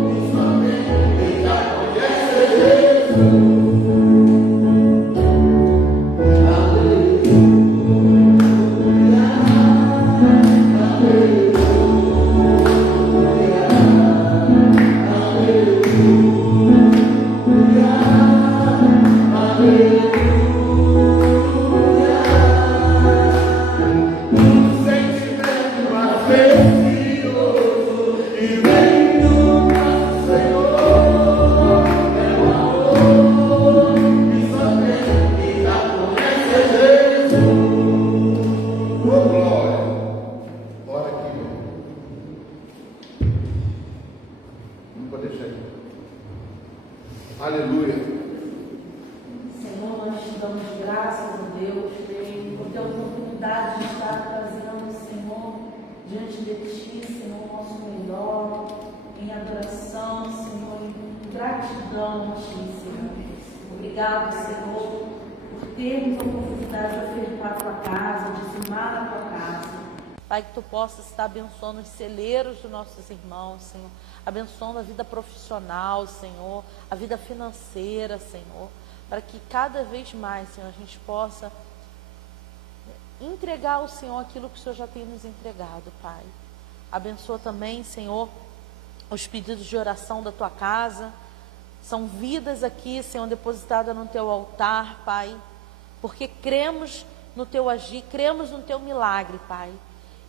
que só tem quem já conhece Jesus. Aleluia. Senhor, nós te damos graças a Deus por ter a oportunidade de estar trazendo, Senhor, diante de Ti, Senhor, o nosso melhor, em adoração, Senhor, em gratidão a Ti, Senhor. Obrigado, Senhor, por termos a oportunidade de ofertar a Tua casa, de dizimar a Tua casa. Pai, que Tu possas estar abençoando os celeiros dos nossos irmãos, Senhor. Abençoando a vida profissional, Senhor, a vida financeira, Senhor, para que cada vez mais, Senhor, a gente possa entregar ao Senhor aquilo que o Senhor já tem nos entregado, Pai. Abençoa também, Senhor, os pedidos de oração da Tua casa. São vidas aqui, Senhor, depositadas no Teu altar, Pai, porque cremos no Teu agir, cremos no Teu milagre, Pai.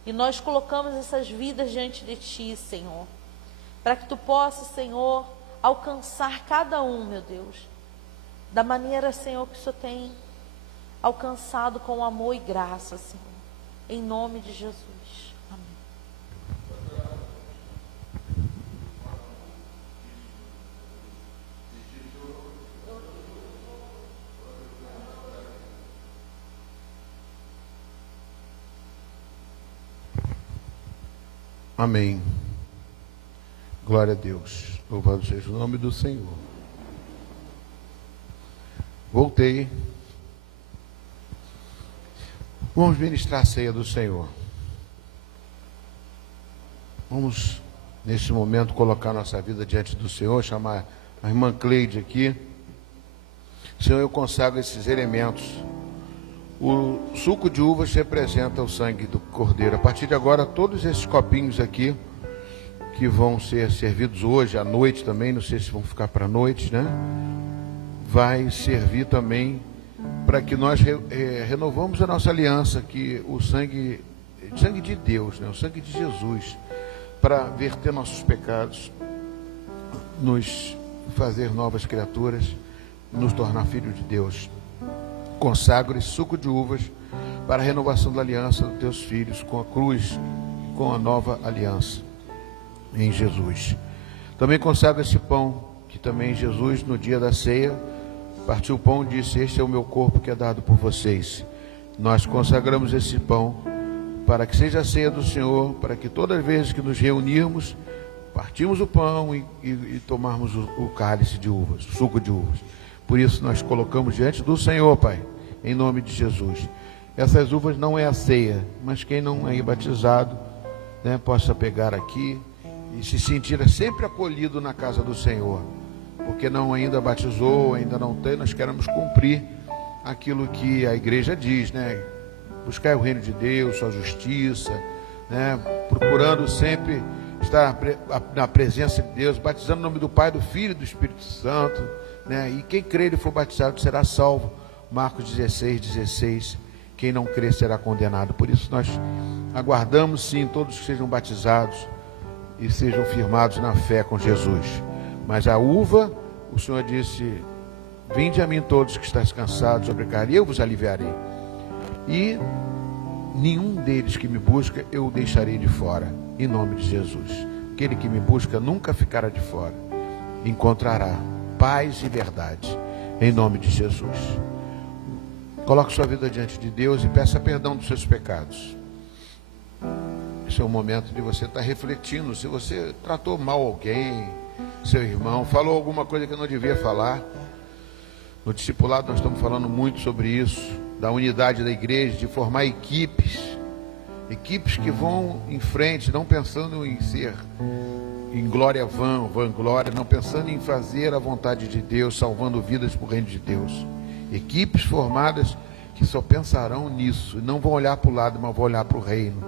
E nós colocamos essas vidas diante de Ti, Senhor, para que Tu possas, Senhor, alcançar cada um, meu Deus, da maneira, Senhor, que o Senhor tem alcançado com amor e graça, Senhor, em nome de Jesus. Amém. Amém. Glória a Deus. Louvado seja o nome do Senhor. Voltei. Vamos ministrar a ceia do Senhor. Vamos, nesse momento, colocar nossa vida diante do Senhor, chamar a irmã Cleide aqui. Senhor, eu consagro esses elementos. O suco de uvas representa o sangue do Cordeiro. A partir de agora, todos esses copinhos aqui, que vão ser servidos hoje à noite também, não sei se vão ficar para a noite, né? Vai servir também para que nós renovamos a nossa aliança, que o sangue de Deus, né? O sangue de Jesus, para verter nossos pecados, nos fazer novas criaturas, nos tornar filhos de Deus. Consagro esse suco de uvas para a renovação da aliança dos teus filhos com a cruz, com a nova aliança em Jesus. Também consagra esse pão, que também Jesus, no dia da ceia, partiu o pão e disse: este é o meu corpo que é dado por vocês. Nós consagramos esse pão para que seja a ceia do Senhor, para que todas as vezes que nos reunirmos, partimos o pão e tomarmos o cálice de uvas, o suco de uvas. Por isso nós colocamos diante do Senhor, Pai, em nome de Jesus. Essas uvas não é a ceia, mas quem não é batizado, né, possa pegar aqui e se sentir sempre acolhido na casa do Senhor, porque não ainda batizou, ainda não tem. Nós queremos cumprir aquilo que a igreja diz, né? Buscar o reino de Deus, sua justiça, né? Procurando sempre estar na presença de Deus, batizando no nome do Pai, do Filho e do Espírito Santo, né? E quem crer e for batizado será salvo. Marcos 16:16. Quem não crer será condenado. Por isso nós aguardamos sim todos que sejam batizados e sejam firmados na fé com Jesus. Mas a uva, o Senhor disse: vinde a mim todos que estáis cansados, sobrecarregados, e eu vos aliviarei. E nenhum deles que me busca eu o deixarei de fora, em nome de Jesus. Aquele que me busca nunca ficará de fora, encontrará paz e verdade, em nome de Jesus. Coloque sua vida diante de Deus e peça perdão dos seus pecados. Esse é o momento de você estar refletindo. Se você tratou mal alguém, seu irmão, falou alguma coisa que não devia falar. No discipulado nós estamos falando muito sobre isso, da unidade da igreja, de formar equipes que vão em frente, não pensando em ser em glória vanglória, não pensando em fazer a vontade de Deus, salvando vidas para o reino de Deus. Equipes formadas que só pensarão nisso, não vão olhar para o lado, mas vão olhar para o reino.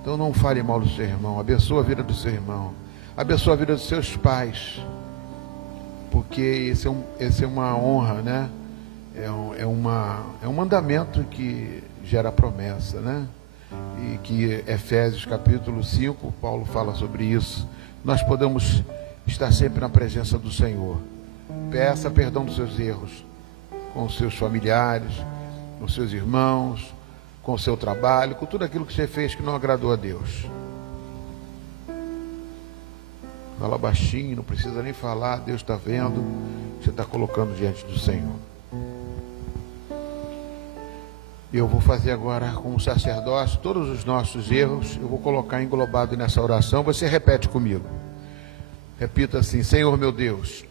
Então não fale mal do seu irmão, abençoa a vida do seu irmão, abençoa a vida dos seus pais, porque esse é uma honra, né? É um mandamento que gera promessa, né? E que Efésios capítulo 5, Paulo fala sobre isso. Nós podemos estar sempre na presença do Senhor. Peça perdão dos seus erros, com os seus familiares, com os seus irmãos, com o seu trabalho, com tudo aquilo que você fez que não agradou a Deus. Fala baixinho, não precisa nem falar, Deus está vendo, você está colocando diante do Senhor. Eu vou fazer agora com o sacerdócio todos os nossos erros, eu vou colocar englobado nessa oração, você repete comigo. Repita assim: Senhor meu Deus,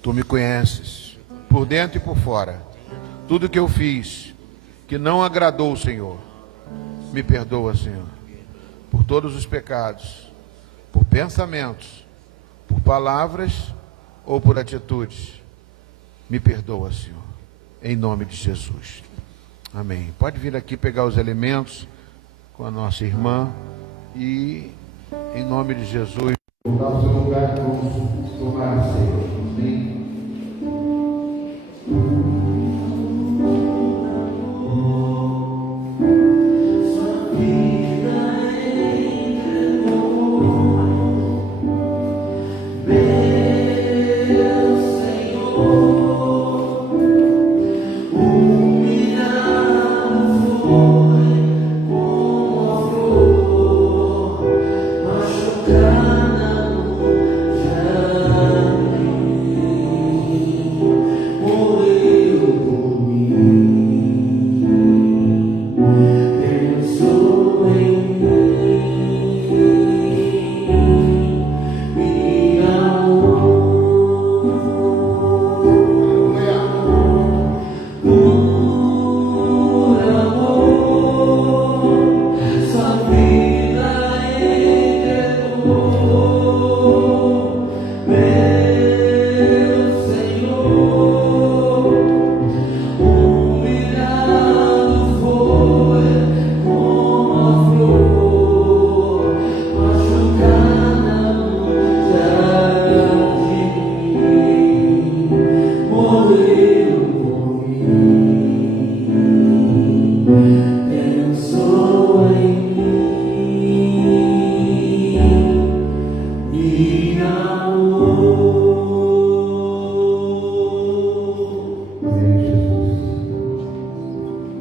Tu me conheces, por dentro e por fora. Tudo que eu fiz que não agradou o Senhor, me perdoa, Senhor, por todos os pecados, por pensamentos, por palavras ou por atitudes. Me perdoa, Senhor, em nome de Jesus. Amém. Pode vir aqui pegar os elementos com a nossa irmã e, em nome de Jesus, voltar ao seu lugar e vamos tomar a ceia. Amém.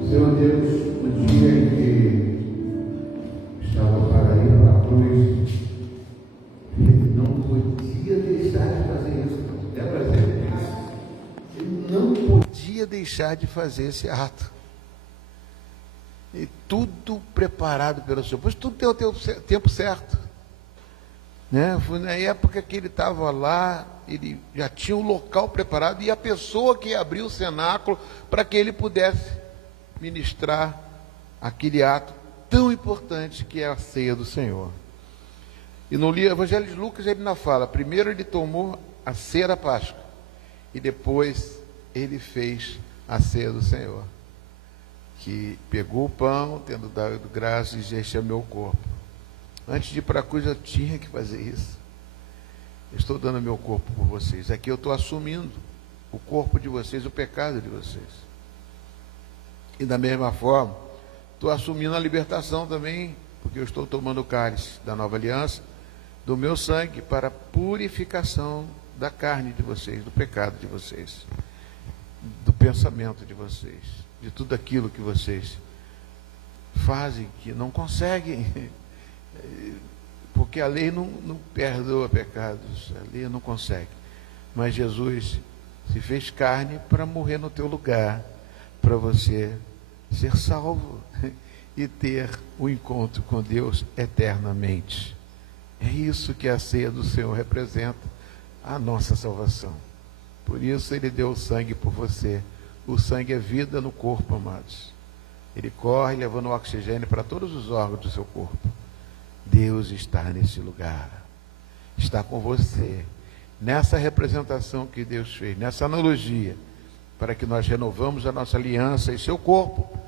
Senhor Deus, no deixar de fazer esse ato. E tudo preparado pelo Senhor, pois tudo tem o tempo certo. Né? Foi na época que ele estava lá, ele já tinha o local preparado e a pessoa que abriu o cenáculo para que ele pudesse ministrar aquele ato tão importante que é a ceia do Senhor. E no Evangelho de Lucas ele ainda fala, primeiro ele tomou a ceia da Páscoa e depois ele fez a ceia do Senhor, que pegou o pão, tendo dado graças, e disse, este é meu corpo. Antes de ir para a cruz eu tinha que fazer isso. Eu estou dando meu corpo por vocês. Aqui eu estou assumindo o corpo de vocês, o pecado de vocês. E da mesma forma, estou assumindo a libertação também, porque eu estou tomando o cálice da nova aliança, do meu sangue, para a purificação da carne de vocês, do pecado de vocês, do pensamento de vocês, de tudo aquilo que vocês fazem, que não conseguem, porque a lei não perdoa pecados, a lei não consegue. Mas Jesus se fez carne para morrer no teu lugar, para você ser salvo e ter o encontro com Deus eternamente. É isso que a ceia do Senhor representa, a nossa salvação. Por isso ele deu o sangue por você. O sangue é vida no corpo, amados. Ele corre levando o oxigênio para todos os órgãos do seu corpo. Deus está nesse lugar, está com você, nessa representação que Deus fez, nessa analogia, para que nós renovamos a nossa aliança e seu corpo.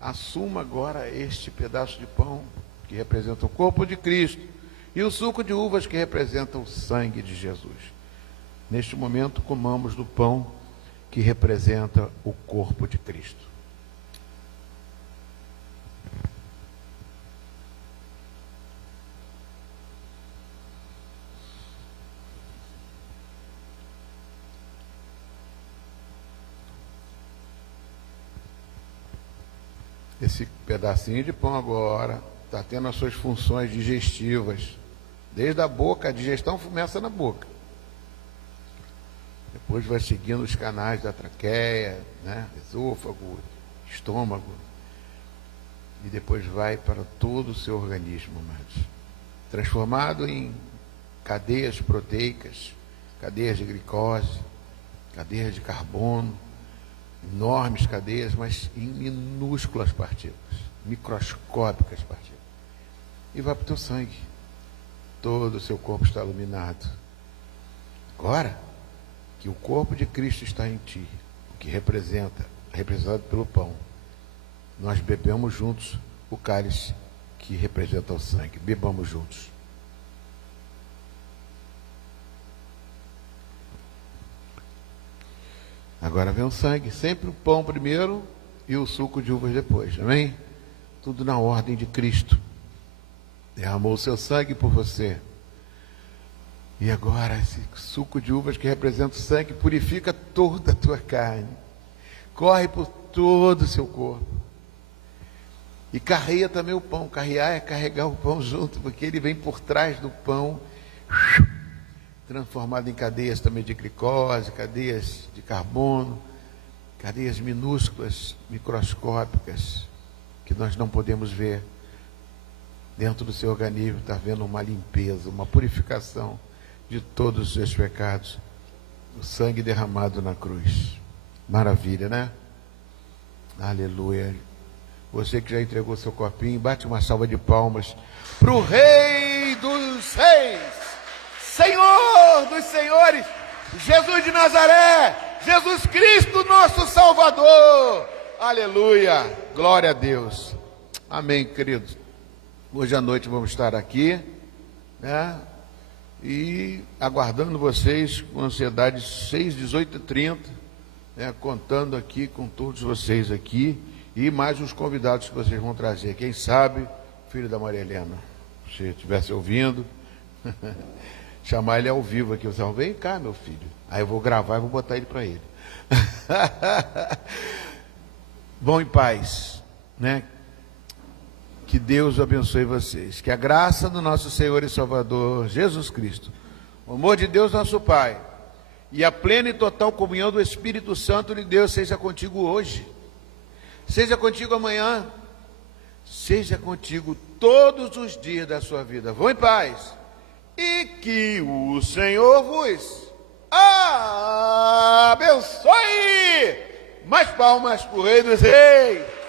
Assuma agora este pedaço de pão, que representa o corpo de Cristo, e o suco de uvas, que representa o sangue de Jesus. Neste momento, comamos do pão, que representa o corpo de Cristo. Esse pedacinho de pão agora está tendo as suas funções digestivas. Desde a boca, a digestão começa na boca. Depois vai seguindo os canais da traqueia, né? Esôfago, estômago. E depois vai para todo o seu organismo, amados. Transformado em cadeias proteicas, cadeias de glicose, cadeias de carbono, enormes cadeias, mas em minúsculas partículas, microscópicas partículas. E vai para o teu sangue. Todo o seu corpo está iluminado. Agora que o corpo de Cristo está em ti, o que representado pelo pão, nós bebemos juntos o cálice que representa o sangue. Bebamos juntos. Agora vem o sangue, sempre o pão primeiro e o suco de uvas depois, amém? Tudo na ordem de Cristo. Derramou o seu sangue por você. E agora esse suco de uvas que representa o sangue purifica toda a tua carne. Corre por todo o seu corpo. E carreia também o pão. Carrear é carregar o pão junto, porque ele vem por trás do pão, transformado em cadeias também de glicose, cadeias de carbono, cadeias minúsculas, microscópicas, que nós não podemos ver. Dentro do seu organismo está havendo uma limpeza, uma purificação de todos os seus pecados. O sangue derramado na cruz. Maravilha, né? Aleluia. Você que já entregou seu copinho, bate uma salva de palmas para o Rei dos Reis, Senhor dos Senhores, Jesus de Nazaré, Jesus Cristo, nosso Salvador. Aleluia. Glória a Deus. Amém, queridos. Hoje à noite vamos estar aqui, né? E aguardando vocês com ansiedade, 6, 18 e 30, né? Contando aqui com todos vocês aqui e mais os convidados que vocês vão trazer. Quem sabe, filho da Maria Helena, se estivesse ouvindo, chamar ele ao vivo aqui. Você fala, vem cá, meu filho. Aí eu vou gravar e vou botar ele para ele. Bom, em paz, né? Que Deus abençoe vocês. Que a graça do nosso Senhor e Salvador Jesus Cristo, o amor de Deus nosso Pai E a plena e total comunhão do Espírito Santo de Deus seja contigo hoje, seja contigo amanhã, seja contigo todos os dias da sua vida. Vão em paz. E que o Senhor vos abençoe. Mais palmas para o Rei dos Reis.